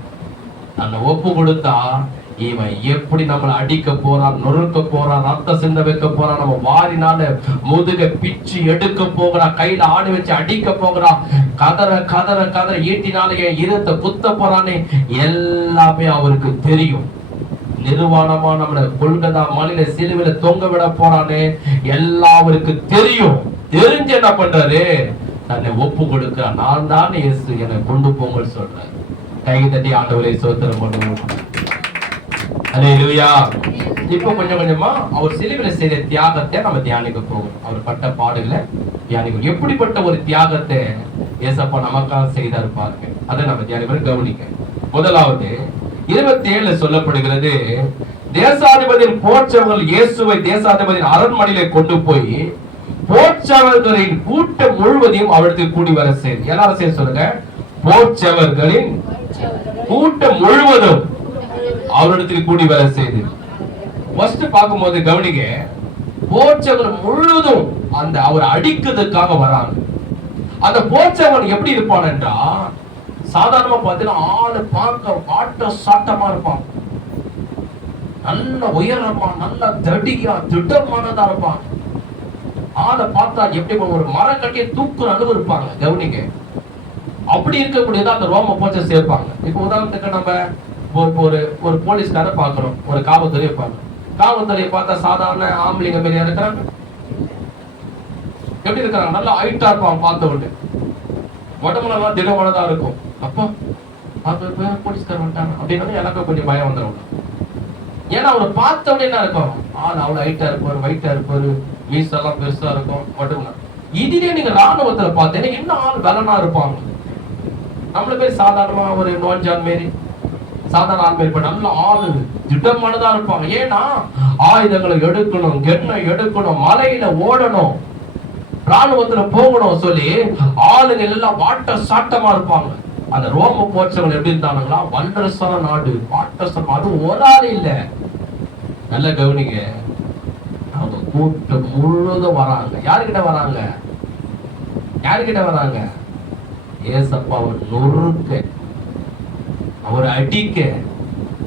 தன்னை ஒப்பு கொடுத்தா இவன் எப்படி நம்மளை அடிக்க போறான், நொறுக்க போறான், ரத்த சிந்த வைக்க போறான், நம்ம வாரினால முதுக பிச்சு எடுக்க போகிறான், கையில ஆடு வச்சு அடிக்க போகிறான், கதற கதற கதற ஈட்டினால என் இருத்த குத்த போறானே, எல்லாமே அவருக்கு தெரியும். நிர்வாணமா நம்மள கொள்கதா மலையில சிலுவையில தொங்க விட போறானே, எல்லாம் அவருக்கு தெரியும். தெரிஞ்சு என்ன பண்றாரு, தன்னை ஒப்பு கொடுக்க, நான் தான் இயேசு, என்னை கொண்டு போங்க சொல்றாரு. கை தட்டி ஆண்டவரை ஸ்தோத்திரம் பண்ணுவோம். அல்லேலூயா. இப்போ கொஞ்சம் கொஞ்சமா அவர் சிலுவையில செய்த தியாகத்தை நம்ம தியானிக்க போகிறோம். அவர் பட்ட பாடுகளை தியானிக்கும். எப்படிப்பட்ட ஒரு தியாகத்தை ஏசப்பா நமக்காக செய்தார் பாருங்க, அதை நம்ம தியானிக்க கவனிக்க. முதலாவது 27 சொல்லப்படுகிறது, தேசாதிபதியின் போற்றவர்கள் இயேசுவை தேசாதிபதியின் அரண்மனையிலே கொண்டு போய் போற்றவர்களின் கூட்டம் முழுவதையும் அவருக்கு கூடி வர செய்து. எல்லாரும் சேர்ந்து சொல்லுங்க, போற்றவர்களின் கூட்டம் முழுவதும் அவரிடத்தில் கூடி வர செய்து. ஃபர்ஸ்ட் பார்க்கும்போது கவனிங்க, போற்றவர் முழுவதும் அந்த அவர் அடிக்கிறதுக்காக வராங்க. அந்த போற்றவன் எப்படி இருப்பான் என்றா, சாதாரணமா பார்த்தீங்கன்னா ஆளு பார்க்க வாட்ட சாட்டமா இருப்பான், நல்ல உயரமா, நல்ல தடியா திடமானதா இருப்பான். ஆளை பார்த்தா எப்படி ஒரு மரம் கட்டிய தூக்குற அளவு இருப்பாங்க. கவனிங்க, அப்படி இருக்கக்கூடியது அந்த ரோம போச்சை சேர்ப்பாங்க. இப்ப உதாரணத்துக்கு நம்ம ஒரு போலீஸ்கார பாக்குறோம், ஒரு காவல்துறையை பார்க்கணும். காவல்துறையை பார்த்தா சாதாரண ஆம்பளைங்க மாதிரியா இருக்கிறாங்க? எப்படி இருக்கிறாங்க? நல்லா ஹைட்டா இருப்பான், பார்த்த உடனே உடம்புலாம் திடமானதா இருக்கும். அப்போ போலீஸ்கார வந்துட்டாங்க அப்படின்னா எனக்கு கொஞ்சம் பயம் வந்துடும். ஏன்னா அவரை பார்த்த உடனே என்ன இருக்கும், ஆள் அவ்வளவு ஹைட்டா இருப்பாரு, வெயிட்டா இருப்பாரு, மீசெல்லாம் பெருசா இருக்கும், உடம்புல. இதுலயே நீங்க ராணுவத்துல பார்த்தீங்கன்னா இன்னும் ஆள் பலனா இருப்பாங்க. நம்மள பேர் சாதாரணமா ஒரு நோஞ்சான் மாரி சாதாரண ஆள் மாரி, நல்ல ஆளு திட்டமானதா இருப்பாங்க. ஏன்னா ஆயுதங்களை எடுக்கணும், எண்ணெய் எடுக்கணும், மலையில ஓடணும், ராணுவத்துல போகணும் சொல்லி ஆளுங்க எல்லாம் வாட்ட சாட்டமா இருப்பாங்க. அந்த ரோம போற்றவங்க எப்படி இருந்தாங்களா, வல்லரசான நாடு, வாட்ட, அது ஒரு ஆள் இல்ல. நல்ல கவனிங்க, அவங்க கூட்டம் முழுவதும் வராங்க. யாருக்கிட்ட வராங்க? யாருக்கிட்ட வராங்க? ஏசப்பாவை நொறுக்க, அவர் அடிக்க,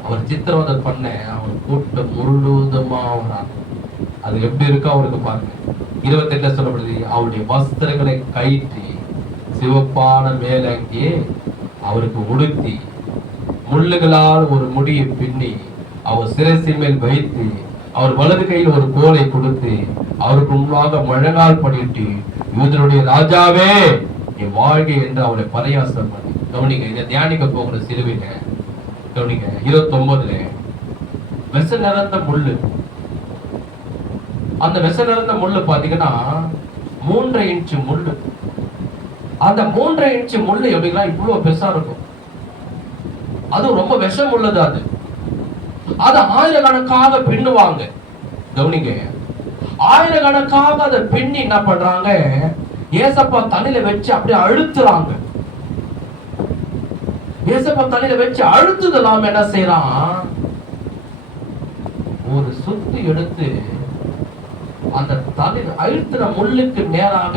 அவர் சித்திரவதை பண்ண, அவர் கூட்டம் முழுவதுமா வராங்க. அது எப்படி இருக்கோ அவருக்கு பாருங்க. 28 சொல்லப்படுது, அவருடைய வஸ்திரங்களை கயிற்றி சிவப்பான மேலங்கியே அவருக்கு உடுத்தி முள்ளுகளால் ஒரு முடியை பின்னி அவர் சிரசின் மேல் வைத்து அவர் வலது கையில் ஒரு கோலை கொடுத்து அவருக்கு முன்பாக முழங்கால் படிட்டு, யூதருடைய ராஜாவே நீ வாழ்க என்று அவரை பரியாசம் பண்ணி. கவனிங்க, இதை தியானிக்க போகிற சிலுவையில கவனிங்க, 29 விஷ நிறந்த முள்ளு. அந்த விஷ நிறந்த முள்ளு பாத்தீங்கன்னா 3 இன்ச் முள்ளு. அந்த 3 இன்ச் முள்ளு எப்படிங்களா இவ்வளவு பெருசா இருக்கும். அது ரொம்ப விஷம் உள்ளது. அது ஆயிரக்கணக்காக பின்னுவாங்க. கவனிங்க, ஆயிரக்கணக்காக அதை பின்னி என்ன பண்றாங்க, ஏசப்பா தலையில வச்சு அப்படியே அழுத்துறாங்க. ஏசப்பா தலையில வச்சு அழுத்துது. நாம என்ன செய்யறான், ஒரு சுத்தி எடுத்து அந்த தலையில அழுத்துற முள்ளுக்கு நேராக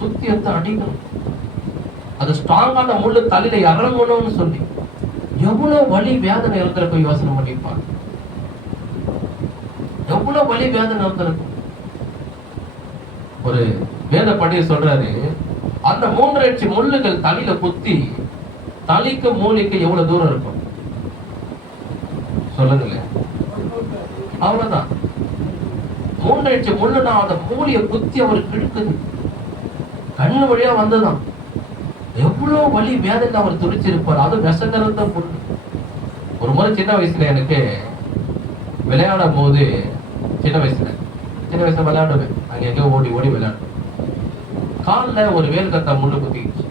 சுத்தி எடுத்து அடிக்கணும். அது ஸ்ட்ராங்கான முள்ளு தலையில இறங்கணும்னு சொல்லி எவ்வளவு வலி வேதனை இருந்திருக்கும் யோசனை பண்ணிப்பாங்க. எவ்வளவு வலி வேதனை இருந்திருக்கும். ஒரு வேத பண்டிகை சொல்றாரு, அந்த 3 இன்ச் முள்ளுகள் தலையில குத்தி தலைக்கு மூளைக்கு எவ்வளவு தூரம் இருக்கும் சொல்லுங்களேன்? அவ்வளவுதான். 3 இன்ச் முள்ளுனா அந்த மூளையை குத்தி அவருக்கு இழுக்குது, கண்ணு வழியா வந்துதான். எவ்வளவு வலி வேதனை அவர் துடிச்சிருப்பார். அது விஷ நிறந்த முள். ஒரு முறை சின்ன வயசுல எனக்கு விளையாடும் போது, சின்ன வயசுல விளையாடுவேன், அங்க எங்க ஓடி ஓடி விளையாடுவேன். காலில் ஒரு வேல்கத்தா முள்ளு குத்திச்சு.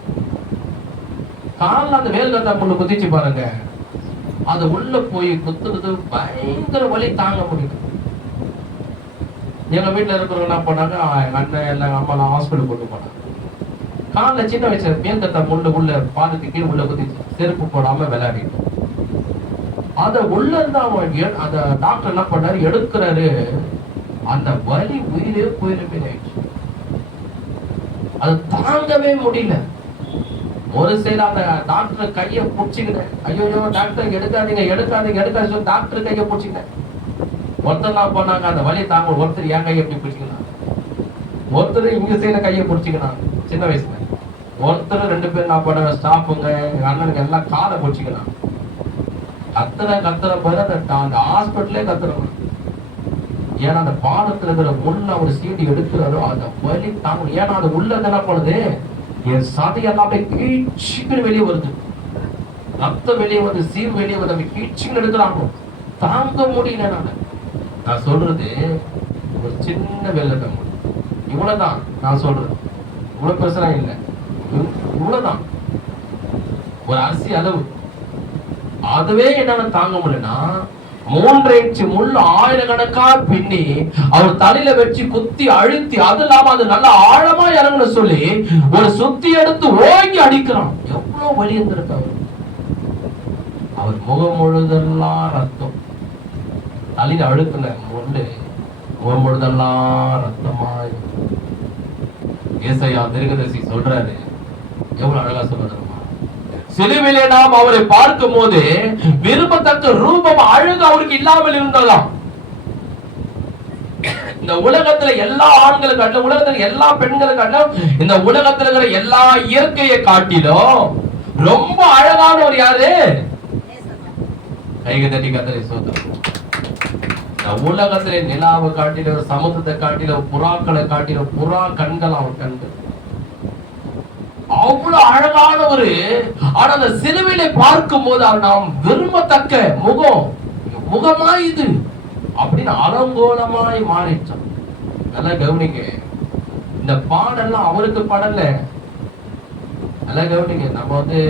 காலில் அந்த வேல்கத்தா முள்ளு குத்திச்சு பாருங்க, அது உள்ள போய் குத்துறது பயங்கர வலி, தாங்க முடியல. எங்க வீட்டுல இருக்கிறவங்க என்ன பண்ணாங்க, எங்க அண்ணன் எல்லாம் அம்மா ஹாஸ்பிட்டல் கொண்டு போனாங்க. காலில் சின்ன வயசுல வேல்கத்தா முள்ளு உள்ள பாதத்துக்கு கீழே உள்ள குத்திச்சு. செருப்பு போடாம விளையாடிட்டோம். அத உள்ள இருந்தா அந்த டாக்டர் என்ன பண்ணாரு, எடுக்கிறாரு. அந்த வலி உயிரே போயிருமே ஆயிடுச்சு. அது தாங்கவே முடியல. ஒரு சைடு அந்த டாக்டர் கையை பிடிச்சிக்கிட்டேன். ஐயோ டாக்டர் எடுக்காதீங்க எடுக்காதீங்க எடுக்காது சொல்லி டாக்டர் கையை பிடிச்சிக்கிட்டேன். ஒருத்தர் என்ன பண்ணாங்க, அந்த வலி தாங்க, ஒருத்தர் என் கையை எப்படி பிடிச்சிக்கலாம், ஒருத்தர் இங்க சைடுல கையை பிடிச்சிக்கலாம். சின்ன வயசுல ஒருத்தர் 2 பேர் என்ன பண்ணாங்க, ஸ்டாஃபுங்க எங்க அண்ணனுக்கு எல்லாம் காலை பிடிச்சிக்கலாம். கத்துற போது அந்த ஹாஸ்பிட்டலே கத்துறோம். ஏன்னா அந்த பாடத்துல இருக்கிற முள்ள ஒரு சீடி எடுக்கிறாரோ அந்த வலி தாங்க. ஏன்னா அது உள்ள என்ன பண்ணுது, என் சதையெல்லாம் அப்படியே கீழ்ச்சிக்கு வெளியே வருது, ரத்தம் வெளியே வந்து சீர் வெளியே வந்து அப்படி கீழ்ச்சிக்கு எடுக்கிறாங்க. தாங்க முடியல. நான் சொல்றது ஒரு சின்ன வெள்ளை இவ்வளவுதான். நான் சொல்றது இவ்வளவு பெருசா இல்லை, இவ்வளவுதான் ஒரு அரிசி அளவு. அதுவே என்னால தாங்க முடியலன்னா 3 இன்ச் முள் ஆயிரக்கணக்கா பின்னி அவர் தலையில வச்சு குத்தி அழுத்தி, அது இல்லாம அது நல்லா ஆழமா இறங்கணும் சொல்லி ஒரு சுத்தி எடுத்து ஓங்கி அடிக்கிறான். எவ்வளவு வலி இருந்திருக்கு. அவர் முகம் முழுதெல்லாம் ரத்தம், தலையில அழுத்தின முள்ளு முகம் முழுதெல்லாம் ரத்தமா. ஏசாயா தீர்க்கதரிசி சொல்றாரு, எவ்வளவு அழகா சொல்றாரு. சிலுவிலே நாம் அவரை பார்க்கும் போது விரும்பத்தக்க ரூபம் அழகு அவருக்கு இல்லாமல் இருந்ததாம். இந்த உலகத்துல எல்லா ஆண்களை காட்டிலும், உலகத்துல எல்லா பெண்களை காட்டிலும், இந்த உலகத்துல இருக்கிற எல்லா இயற்கையை காட்டிலும் ரொம்ப அழகானவர் யாரு? கைக தட்டி கத்தரை சோதரம். இந்த உலகத்திலே நிலாவை காட்டிலும், சமுத்திரத்தை காட்டிலும், புறாக்களை காட்டிலும், புறா கண்கள் அவர் கண்கள் அவ்வளவு அழகானவரு. ஆனா அந்த சிலுவையிலே பார்க்கும் போது நாம் விரும்பத்தக்க முகமா இது அப்படின்னு அலங்கோலமாய் மாறிட்டோம். நல்லா கவனிங்க, இந்த பாடெல்லாம் அவருக்கு படல. நல்லா கவனிங்க, நம்ம வந்து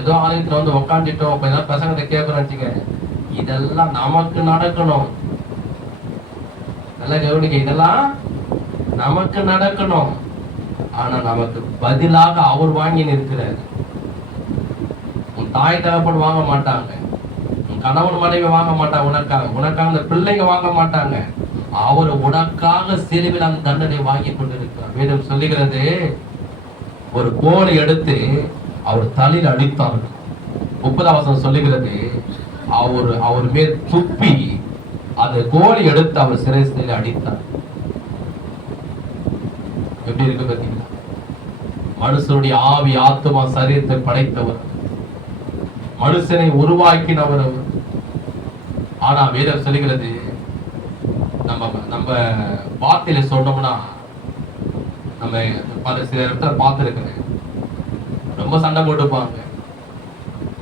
ஏதோ ஆலயத்துல வந்து உக்காந்துட்டோம், இப்ப ஏதாவது பசங்க கேட்கறோம், இதெல்லாம் நமக்கு நடக்கணும். நல்லா கவனிங்க, இதெல்லாம் நமக்கு நடக்கணும். ஆனா நமக்கு பதிலாக அவர் வாங்கி நிற்கிறார். உன் தாய் தகப்பன் வாங்க மாட்டாங்க, உன் கணவன் மனைவி வாங்க மாட்டாங்க, உனக்காக அந்த பிள்ளைங்க வாங்க மாட்டாங்க. அவர் உனக்காக சிலுவையில் அந்த தண்டனை வாங்கி கொண்டிருக்கிறார். வேதம் சொல்லுகிறது, ஒரு கோலை எடுத்து அவர் தலையில் அடித்தார்கள். 30ஆம் வசனம் சொல்லுகிறது, அவர் மேல் துப்பி அந்த கோலை எடுத்து அவர் சிறையில் அடித்தார். எப்படி இருக்கு பார்த்தீங்களா? மனுஷனுடைய ஆவி ஆத்மா சரீரத்தை படைத்தவர், மனுஷனை உருவாக்கினவர் அவர். ஆனா வேதம் சொல்லுகிறது, நம்ம வார்த்தையில சொன்னோம்னா, நம்ம சில இடத்துல பார்த்துருக்கிறேன், ரொம்ப சண்டை போட்டுப்பாங்க,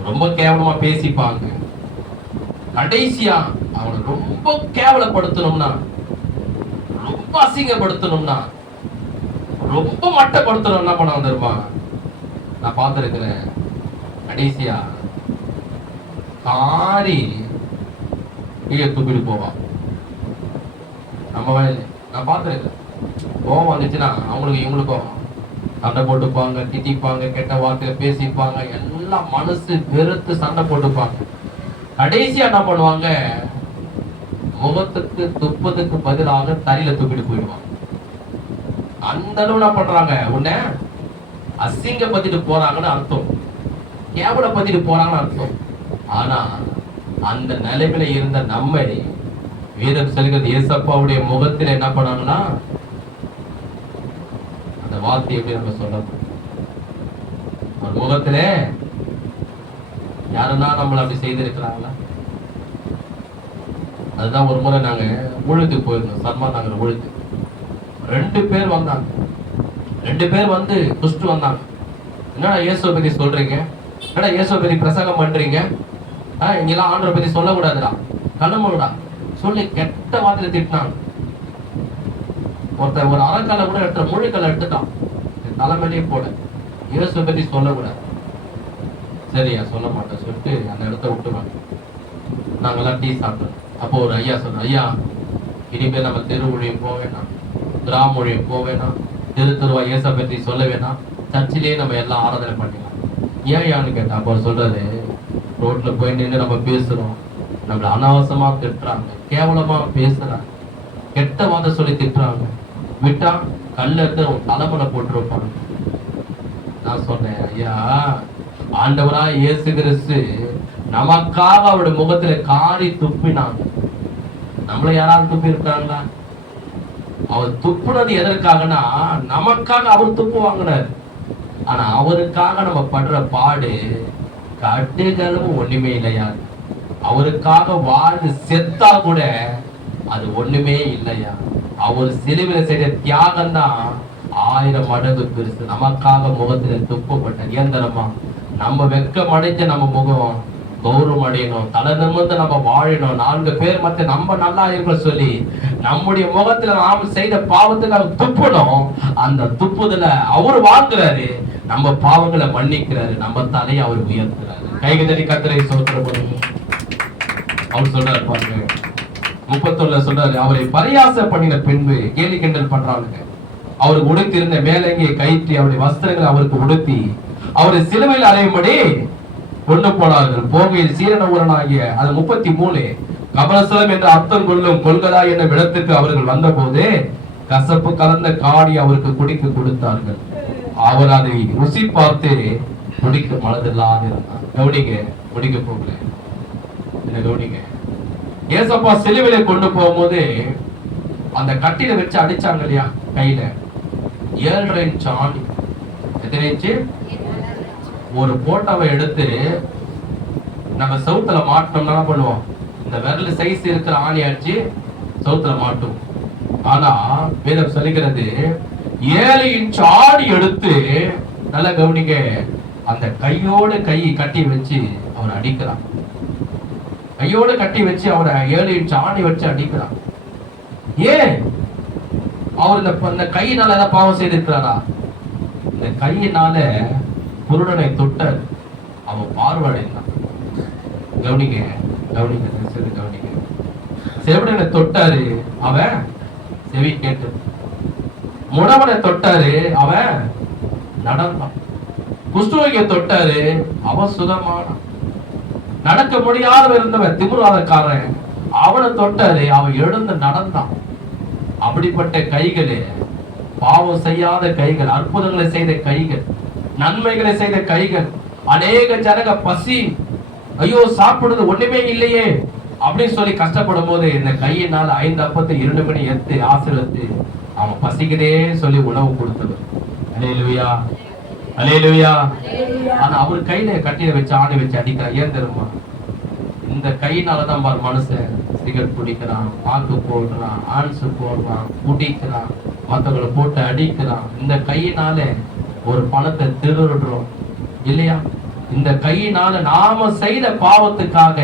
ரொம்ப கேவலமா பேசிப்பாங்க. கடைசியா அவனை ரொம்ப கேவலப்படுத்தணும்னா, ரொம்ப அசிங்கப்படுத்தணும்னா, ரொம்ப மட்டப்படுத்தணும் என்ன பண்ண வந்துருமா? நான் பார்த்துருக்கிறேன். கடைசியா காரி கீழே தூக்கிட்டு போவான். நம்ம வேலை நான் பார்த்துருக்கேன். கோவம் வந்துச்சுன்னா அவங்களுக்கு இவங்களுக்கும் சண்டை போட்டுப்பாங்க, திட்டிப்பாங்க, கெட்ட வார்த்தையில பேசிப்பாங்க, எல்லாம் மனசு வெறுத்து சண்டை போட்டுப்பாங்க. கடைசியா என்ன பண்ணுவாங்க, முகத்துக்கு துப்பதுக்கு பதிலாக தலையில தூக்கிட்டு போயிடுவாங்க. அந்த அளவு என்ன பண்றாங்க, உன்னை அசிங்கப்படுத்திட்டு போறாங்கன்னு அர்த்தம், கேவலப்படுத்திட்டு போறாங்கன்னு அர்த்தம். ஆனா அந்த நிலைமையில இருந்த நம்மை வேதம் சொல்கிறது, ஏசப்பாவுடைய முகத்தில் என்ன பண்ணாங்கன்னா அந்த வார்த்தை எப்படி நம்ம சொல்லணும், ஒரு முகத்திலே யாருன்னா நம்மள அப்படி செய்திருக்கிறாங்களா? அதுதான் ஒரு முறை நாங்க ஊழுக்கு போயிருந்தோம், சர்மா நகர் ஊழுக்கு. 2 பேர் வந்தாங்க. 2 பேர் வந்து குஷ்டு வந்தாங்க. என்னடா இயேசுவை பத்தி சொல்றீங்க, என்னடா இயேசுவை பத்தி பிரசங்கம் பண்றீங்க, இங்கெல்லாம் ஆண்டவரை பத்தி சொல்லக்கூடாதுடா, கண்ணமுடா சொல்லி கெட்ட வார்த்தையில திட்டினாங்க. ஒருத்தர் ஒரு அறக்கலை கூட எடுத்த முழுக்கலை எடுத்துட்டான், தலைமையிலேயே போட. இயேசுவை பத்தி சொல்லக்கூடாது. சரியா, சொல்ல மாட்டேன் சொல்லிட்டு அந்த இடத்த விட்டுவாங்க. நாங்கெல்லாம் டீ சாப்பிட்டோம். அப்போ ஒரு ஐயா சொன்னோம், ஐயா இனிமேல் நம்ம தெரு மொழியும் போக வேணாம், கிராம மொழியும் போக வேணாம், தெருவா இயேசை பற்றி சொல்ல வேணாம், சர்ச்சிலேயே நம்ம எல்லாம் ஆராதனை பண்ணிக்கலாம். ஏன் யான்னு கேட்டா, அப்போ சொல்றாரு, ரோட்ல போய் நின்று நம்ம பேசுறோம், நம்மள அனாவசமா திட்டுறாங்க, கேவலமா பேசுறாங்க, கெட்ட வார்த்தை சொல்லி திட்டுறாங்க, விட்டா கல்ல எடுத்து தலைமுறை போட்டுருப்பாங்க. நான் சொன்னேன், ஐயா ஆண்டவரா இயேசு கிறிஸ்து நமக்காக அவருடைய முகத்துல காரி துப்பினாங்க. நம்மள யாராவது துப்பி இருக்காங்களா? அவர் துப்புனது எதற்காகனா நமக்காக அவர் துப்பு வாங்கினார். ஆனா அவருக்காக நம்ம படுற பாடு கட்டுகளும் ஒண்ணுமே இல்லையா? அவருக்காக வாழ்ந்து செத்தா கூட அது ஒண்ணுமே இல்லையா? அவர் சிலுவையில செய்த தியாகம் தான் 1000 மடங்கு பெருசு. நமக்காக முகத்துல துப்பப்பட்ட இயந்திரமா நம்ம வெக்கம் அடைஞ்ச நம்ம முகம் கௌரவம் அடையணும், தலை நிமிர்ந்து நம்ம வாழணும், 4 பேர் மத்த நம்ம நல்லா இருக்க சொல்லி நம்முடைய முகத்துல நாம செய்த பாவத்துக்கு அவர் துப்பணும். அந்த துப்புதல அவர் வாங்குறாரு, நம்ம பாவங்களை மன்னிக்கிறாரு, நம்ம தலையை அவர் உயர்த்துறாரு. கைகதறி கத்தரை சோத்திரம். அவர் சொல்றாரு பாருங்க, 31 சொல்றாரு, அவரை பரியாச பண்ணின பின்பு கேலி கிண்டல் பண்றாங்க. அவருக்கு உடுத்திருந்த மேலங்கிய கயிற்றி அவருடைய வஸ்திரங்களை அவருக்கு உடுத்தி அவரை சிலுவையில் அறையும்படி கொண்டு போனார்கள். போகையில் சீரண ஊரனாகிய அது 33 கபலஸ்தலம் என்று அர்த்தம் கொள்ளும் கொள்கதா என்ற இடத்துக்கு அவர்கள் வந்த போது கசப்பு கலந்த காடி அவருக்கு குடிக்க கொடுத்தார்கள். அவர் அதை ருசி பார்த்து குடிக்க மனதில்லாத இருந்தார். கவுனிங்க, குடிக்க போகல. கவுனிங்க, ஏசப்பா சிலுவையில கொண்டு போகும்போது அந்த கட்டில வச்சு அடிச்சாங்க இல்லையா, கையில 7.5 இன்ச் ஆணி. எத்தனை இன்ச்சு? ஒரு போட்டோவை எடுத்து நம்ம சவுத்துல மாட்டோம்னா பண்ணுவோம், இந்த விரல் சைஸ் இருக்கிற ஆணி அடிச்சு சவுத்துல மாட்டும். ஆனா வேதம் சொல்லுகிறது 7 இன்ச் ஆணி எடுத்து, நல்ல கவனிங்க, அந்த கையோட கை கட்டி வச்சு அவரை அடிக்கிறான். கையோட கட்டி வச்சு அவரை 7 இன்ச் ஆணி வச்சு அடிக்கிறான். ஏன்? அவர் இந்த கையினால ஏதாவது பாவம் செய்திருக்கிறாரா? இந்த கையினால குருடனை தொட்டார், அவன் பார்வையடைந்தான். கவனிங்க கவனிங்க கவனிங்க. செவிடனை தொட்டாரு, அவன் செவி கேட்டு. முடவனை தொட்டாரு, அவன் நடந்தான். குஷ்டரோகியை தொட்டாரு, அவன் சுகமானான். நடக்க முடியாத இருந்தவன் திமிராதக்காரன், அவனை தொட்டாரு, அவன் எழுந்து நடந்தான். அப்படிப்பட்ட கைகளே, பாவம் செய்யாத கைகள், அற்புதங்களை செய்த கைகள், நன்மைகளை செய்த கைகள். அநேக ஜனங்க பசி, ஐயோ சாப்பிடுறது ஒண்ணுமே இல்லையே அப்படின்னு சொல்லி கஷ்டப்படும் போது இந்த கையினால் 5 அப்பத்தை 2 மணி எடுத்து ஆசீர்வதித்து அவன் பசிக்குதே சொல்லி உணவு கொடுத்தவர். அல்லேலூயா, அல்லேலூயா. ஆனா அவர் கையில கட்டில வச்சு ஆணி வச்சு அடிக்கிறான். ஏன் தெரியுமா? இந்த கையினாலதான் பாரு மனுஷன் சிகரெட் குடிக்கிறான், பாக்கு போடுறான், ஆன்சு போடுறான், குடிக்கிறான், மற்றவங்களை போட்டு அடிக்கிறான். இந்த கையினால ஒரு பணத்தை திருடுறோம் இல்லையா? இந்த கையினால நாம செய்த பாவத்துக்காக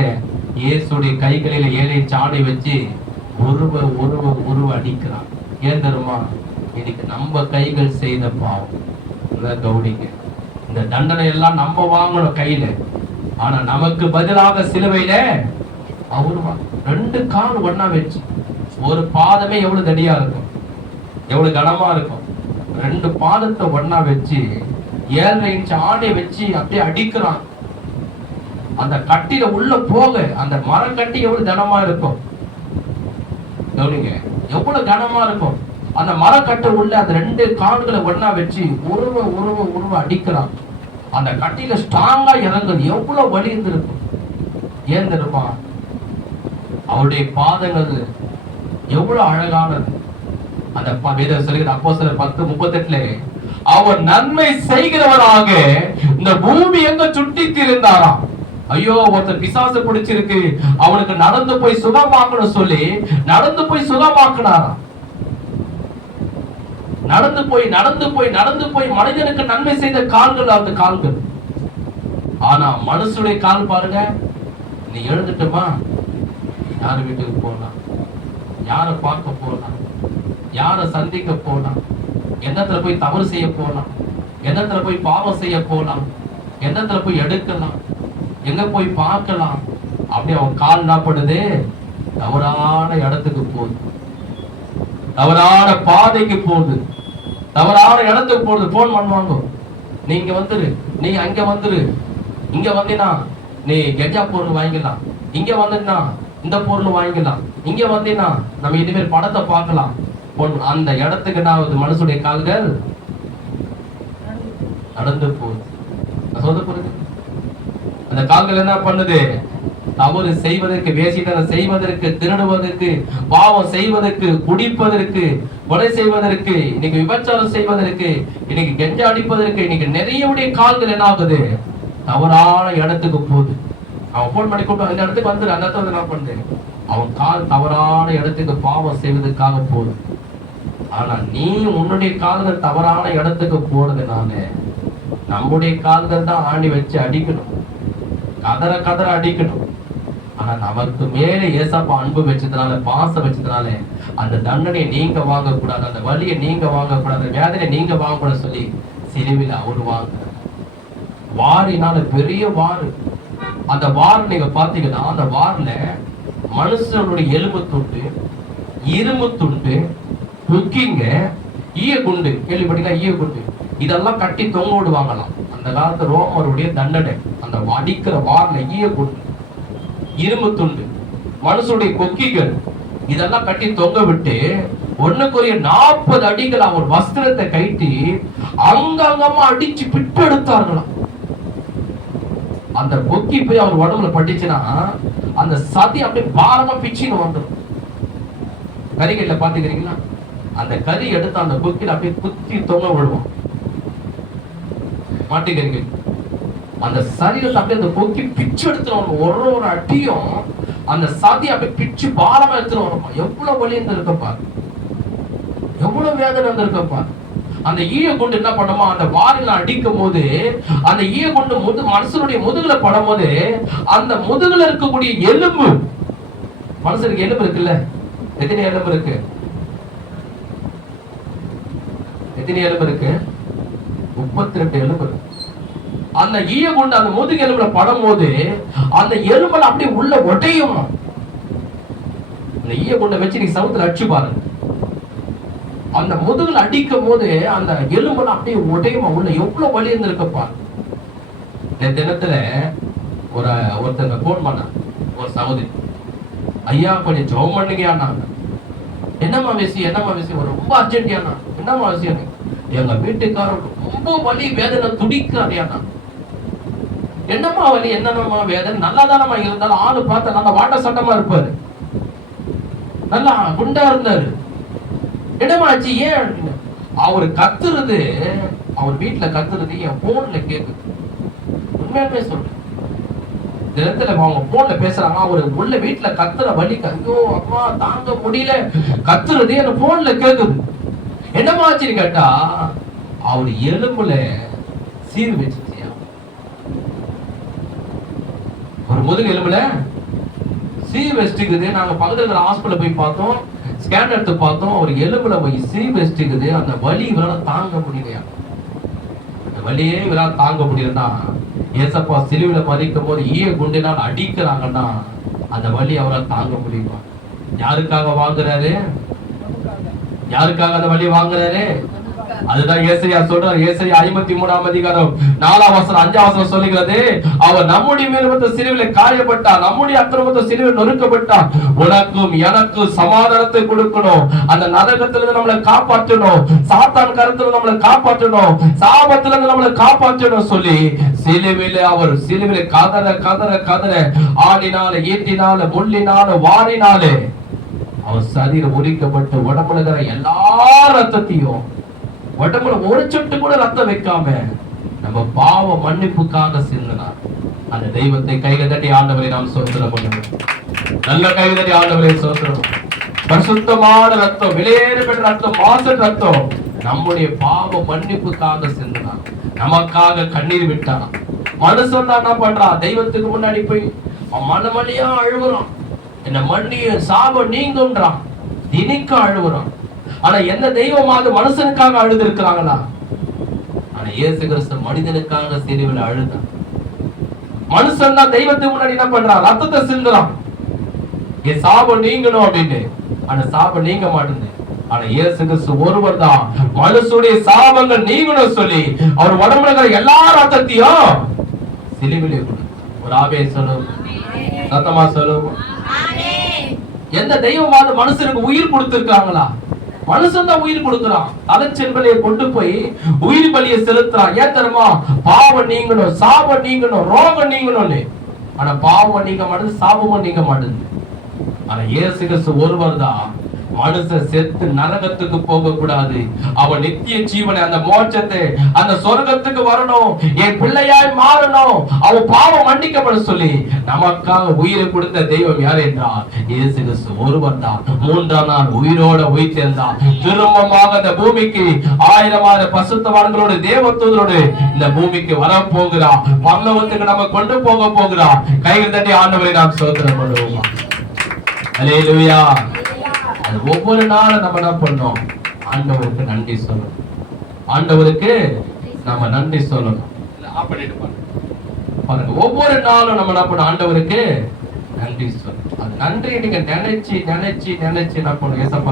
இயேசுடைய கைகளில 7 இன்ச் ஆணி வச்சு உருவ அடிக்கிறான். ஏன் தெரியுமா? இன்னைக்கு நம்ம கைகள் செய்த பாவம். கவுனிங்க, இந்த தண்டனை எல்லாம் நம்ம வாங்கணும் கையில. ஆனா நமக்கு பதிலாக சிலுவையில அவரு 2 கால் ஒண்ணா வச்சு, ஒரு பாதமே எவ்வளவு தடியா இருக்கும், எவ்வளவு கனமா இருக்கும். 2 பாதத்தை ஒண்ணா வச்சு 7.5 இன்ச் ஆணை வச்சு அப்படியே அடிக்கிறான். அந்த கட்டில உள்ள போக அந்த மரம் கட்டி எவ்வளவு கனமா இருக்கும். கவனிங்க, எவ்வளவு கனமா இருக்கும். அந்த மரக்கட்டை உள்ள அந்த 2 கால்களை ஒண்ணா வச்சு உருவ அடிக்கிறான். அந்த கட்டில ஸ்ட்ராங்கா இறங்குது. எவ்வளவு வலி இருந்திருக்கும். ஏன் தெரியுமா? அவருடைய பாதங்கள் எவ்வளவு அழகானது. அந்த வேதம் சொல்லுகிறது அப்போஸ்தலர் 10:38 அவர் நன்மை செய்கிறவராக இந்த பூமி எங்க சுட்டி திரிந்தாராம். ஐயோ, ஒருத்தர் பிசாசு பிடிச்சிருக்கு, அவனுக்கு நடந்து போய் சுகமாக்கணும் சொல்லி நடந்து போய் சுகமாக்கினாராம். நடந்து போய் நடந்து போய் நடந்து போய் மனிதனுக்கு நன்மை செய்த கால்கள் அந்த கால்கள். ஆனா மனுஷனுடைய கால் பாருங்க, நீ எழுந்துட்டுமா, யாரு வீட்டுக்கு போலாம், யார பார்க்க போலாம், யார சந்திக்க போலாம், எண்ணத்துல போய் தவறு செய்ய போலாம், எண்ணத்துல போய் பாவம் செய்ய போலாம், எண்ணத்துல போய் எடுக்கலாம், எங்க போய் பார்க்கலாம். அப்படி அவன் கால் என்ன பண்ணுது, தவறான இடத்துக்கு போகுது, தவறான பாதைக்கு போகுது, தவறான இடத்துக்கு போகுது. போன் பண்ணுவாங்க, நீங்க வந்துரு, நீ அங்க வந்துரு, இங்க வந்தீனா நீ கெஜா பொருள் வாங்கிக்கலாம், இங்க வந்துனா இந்த பொருள் வாங்கிக்கலாம், இங்க வந்தீனா நம்ம இனிமேல் படத்தை பார்க்கலாம். அந்த இடத்துக்கு நான் மனுஷனுடைய கால்கள் நடந்து போகுது. சொல்ல போறது அந்த கால்கள் என்ன பண்ணுது, தவறு செய்வதற்கு, வேசித்தனம் செய்வதற்கு, திருடுவதற்கு, பாவம் செய்வதற்கு, குடிப்பதற்கு, கொலை செய்வதற்கு, இன்னைக்கு விபச்சாரம் செய்வதற்கு, இன்னைக்கு கெஞ்ச அடிப்பதற்கு, இன்னைக்கு நிறைய கால்கள் என்ன ஆகுது, தவறான இடத்துக்கு போகுது. அவன் போன் பண்ணி கூப்பிட்டு அந்த இடத்துக்கு வந்துரு, அந்த இடத்துல என்ன பண்ணுது, அவன் கால் தவறான இடத்துக்கு பாவம் செய்வதற்காக போகுது. ஆனா நீ உன்னுடைய கால்கள் தவறான இடத்துக்கு போறதுனால நம்முடைய கால்கள் தான் ஆணி வச்சு அடிக்கணும், கதற கதற அடிக்கணும். ஆனா நமக்கு மேல ஏசப்பா அன்பு வச்சதுனால, பாசம் வச்சதுனால அந்த தண்டனையை நீங்க வாங்க கூடாது, அந்த வலியை நீங்க வாங்க கூடாது, வேதனை நீங்க வாங்க கூடாது சொல்லி சிலுவையில் அவரு வாங்க. வாரினால பெரிய வாரு. அந்த வார் நீங்க பாத்தீங்கன்னா, அந்த வார்ல மனுஷனுடைய எலும்பு துண்டு, இரும்பு துண்டு, குக்கிங்க, ஈய குண்டு, கேள்விப்பட்டீங்கன்னா ஈய குண்டு, இதெல்லாம் கட்டி தொங்க விடுவாங்களாம். அந்த காலத்து ரோமருடைய தண்டனை அந்த அடிக்கிற வார்ல ஈய குண்டு, இரும்பு துண்டு, மனுஷனுடைய கொக்கிகள், இதெல்லாம் கட்டி தொங்க விட்டு ஒண்ணுக்குரிய 40 அடிகள் அவர் வஸ்திரத்தை கைட்டி அங்கங்கமா அடிச்சு பிட்டு எடுத்தார்களாம். அந்த கொக்கி போய் அவர் உடம்புல பட்டுச்சுன்னா அந்த சதி அப்படியே பாரமா பிச்சுன்னு வந்துடும். கறிகள்ல பாத்துக்கிறீங்களா, அந்த கறி எடுத்து அந்த கொக்கில அப்படியே குத்தி தொங்க விடுவோம். மாட்டுக்கறிகள் அந்த சரீரத்தை அப்படியே அந்த கொக்கி பிச்சு எடுத்துருவாங்க. ஒரு அடியும் அந்த சதி அப்படியே பிச்சு பாரமா எடுத்துட்டு வரப்பா. எவ்வளவு வலி இருந்திருக்கப்பா, எவ்வளவு வேதனை இருந்திருக்கப்பா. அந்த ஈய கொண்டு என்ன பண்ணுமா, அந்த வாரில அடிக்கும் போது அந்த ஈய கொண்டு மனுஷனுடைய முதுகுல படும் போது அந்த முதுகுல இருக்கக்கூடிய எலும்பு, மனுஷனுக்கு எலும்பு இருக்குல்ல, எத்தனை எலும்பு இருக்கு, எத்தனை எலும்பு இருக்கு, 32 எலும்பு இருக்கு. அந்த ஈய கொண்டு அந்த முதுகு எலும்புல படும் போது அந்த எலும்புல அப்படியே உள்ள ஒட்டையும். அந்த ஈய கொண்ட வச்சு நீ சவுத்துல அடிச்சு பாருங்க, அந்த முதுகுல அடிக்கும் போது அந்த எலும்புல அப்படியே உடையுமா உள்ள. எவ்வளவு வலி இருந்திருக்கப்பா. இந்த தினத்துல ஒருத்தங்க போன் பண்ண, ஒரு சகோதரி, ஐயா கொஞ்சம் ஜெபம் பண்ணுங்கயானாங்க. என்னம்மா விஷயம், என்னம்மா விஷயம், ரொம்ப அர்ஜென்டியானா, என்னம்மா விஷயம், எங்க வீட்டுக்காரர் ரொம்ப வலி வேதனை துடிக்காரியானா. என்னம்மா வலி, என்னம்மா வேதனை, நல்லாதானம்மா இருந்தாலும் ஆளு பார்த்தா நல்லா வாட்ட சட்டமா இருப்பாரு, நல்லா குண்டா இருந்தாரு, என்னமாச்சு ஏன் அவரு கத்துறது, அவர் வீட்டுல கத்துறது என் போன்ல கேக்குது. உண்மையாலுமே சொல்றேன், தினத்துல அவங்க போன்ல பேசுறாங்க, அவரு உள்ள வீட்டுல கத்துற வலி, ஐயோ அம்மா தாங்க முடியல, கத்துறது என் போன்ல கேக்குது. என்னமாச்சுன்னு கேட்டா அவரு எலும்புல சீர் வச்சுச்சியா, ஒரு முதுகு எலும்புல சீர் வச்சுக்குது. நாங்க பக்கத்துல இருக்கிற ஹாஸ்பிட்டல் போய் பார்த்தோம், ஸ்கேன் எடுத்து பார்த்தோம், அவர் எலும்புல போய் சீர் வச்சுக்குது. அந்த வலி இவரால் தாங்க முடியலையா, அந்த வலியே இவரால் தாங்க முடியலன்னா, ஏசப்பா சிலுவையில மதிக்கும் போது ஈய குண்டினால் அடிக்கிறாங்கன்னா அந்த வலி அவரால் தாங்க முடியுமா? யாருக்காக வாங்குறாரு, யாருக்காக அந்த வலி வாங்குறாரு? அதுதான் ஏசாயா சொல்றார். ஏசாயா 53ஆம் அதிகாரம் 4ஆம் வசனம் 5ஆம் வசனம் சொல்லுகிறது, அவர் நம்முடைய மேல் சிலுவையிலே காயப்பட்டார், நம்முடைய அக்கிரமத்தை சிலுவையில் நொறுக்கப்பட்டார், உனக்கும் எனக்கும் சமாதானத்தை கொடுக்கணும், அந்த நரகத்திலிருந்து நம்மளை காப்பாற்றணும், சாத்தான் கருத்துல நம்மளை காப்பாற்றணும், சாபத்திலிருந்து நம்மளை காப்பாற்றணும் சொல்லி சிலுவையிலே அவர் சிலுவையிலே கதற கதற கதற ஆடினால, ஈட்டினால, முள்ளினால, வாரினாலே அவர் சரீரம் உரிக்கப்பட்டு உடம்புல எல்லா ரத்தத்தையும் உடம்புல ஒரு சொட்டு கூட ரத்தம் வைக்காம நம்ம பாவ மன்னிப்புக்காக சிந்தினார். அந்த தெய்வத்தை கையில தட்டி ஆண்டவரை நாம் ஸ்தோத்திரம் பண்ணுவோம். நல்ல கையில தட்டி ஆண்டவரை ஸ்தோத்திரம். பரிசுத்தமான ரத்தம், விலையேறப்பட்ட ரத்தம், மாசற்ற ரத்தம் நம்முடைய பாவ மன்னிப்புக்காக சிந்தினார். நமக்காக கண்ணீர் விட்டான். மனுஷன் தான் என்ன பண்றான்? தெய்வத்துக்கு முன்னாடி போய் மனமணியா அழுகுறான். என்ன மன்னிய சாபம் நீங்கும்ன்றான். தினிக்க அழுகுறான். ஆனா எந்த தெய்வமாவது மனுஷனுக்காக அழுது இருக்கிறாங்களா? ஆனா இயேசு கிறிஸ்து மனிதனுக்காக சிலுவையில் அழுதான். மனுஷன் தான் தெய்வத்துக்கு முன்னாடி என்ன பண்றான்? ரத்தத்தை சிந்துறான். என் சாபம் நீங்கணும் அப்படின்னு. ஆனா சாபம் நீங்க மாட்டேங்குது. ஆனா இயேசு கிறிஸ்து ஒருவர் தான் மனுஷனுடைய சாபங்கள் நீங்கணும் சொல்லி அவர் உடம்புல இருக்கிற எல்லா ரத்தத்தையும் சிலுவையிலே கொடுத்தார். ஒரு ஆமென் சொல்லுவோம். சத்தமா சொல்லுவோம். எந்த தெய்வமாவது மனுஷனுக்கு உயிர் கொடுத்திருக்காங்களா? மனுஷன் தான் உயிர் கொடுக்கிறான். தலைச்சென்பலையை கொண்டு போய் உயிர் பலியை செலுத்துறான். ஏன் தெரியுமா? பாவம் நீங்கணும், சாபம் நீங்கணும், ரோகம் நீங்கணும்னு. ஆனா பாவம் நீங்க மாட்டேது, சாபமும் நீங்க மாட்டேது. ஆனா இயேசு கிறிஸ்து ஒருவர் தான் மனுஷன் செத்து நரகத்துக்கு போக கூடாது. அவன் நித்திய ஜீவனை, அந்த மோட்சத்தை, அந்த சொர்க்கத்துக்கு வரணும், என் பிள்ளையாய் மாறணும், அவன் பாவம் மன்னிக்கப்பட சொல்லி நமக்காக உயிரை கொடுத்த தெய்வம் யார் என்றால் இயேசு கிறிஸ்து ஒருவர் தான். 3ஆம் நாள் உயிரோட உயிர்த்தெழுந்தார். திரும்பமாக இந்த பூமிக்கு 1000 பரிசுத்தவான்களோடு தேவதூதரோடு இந்த பூமிக்கு வர போகிறார். பரலோகத்துக்கு நம்ம கொண்டு போக போகிறார். கைகள் தட்டி ஆண்டவரை நாம் ஸ்தோத்திரம் பண்ணுவோம். அல்லேலூயா. அது ஒவ்வொரு நாளும் நம்ம என்ன பண்ணோம்? ஆண்டவருக்கு நன்றி சொல்லணும். ஆண்டவருக்கு நம்ம நன்றி சொல்லணும். பாருங்க, ஒவ்வொரு நாளும் நம்ம என்ன பண்ணணும்? ஆண்டவருக்கு நன்றி சொல்லணும். அது நன்றி நீங்க நினைச்சு நினைச்சு நினைச்சு என்ன பண்ணணும்? ஏசப்பா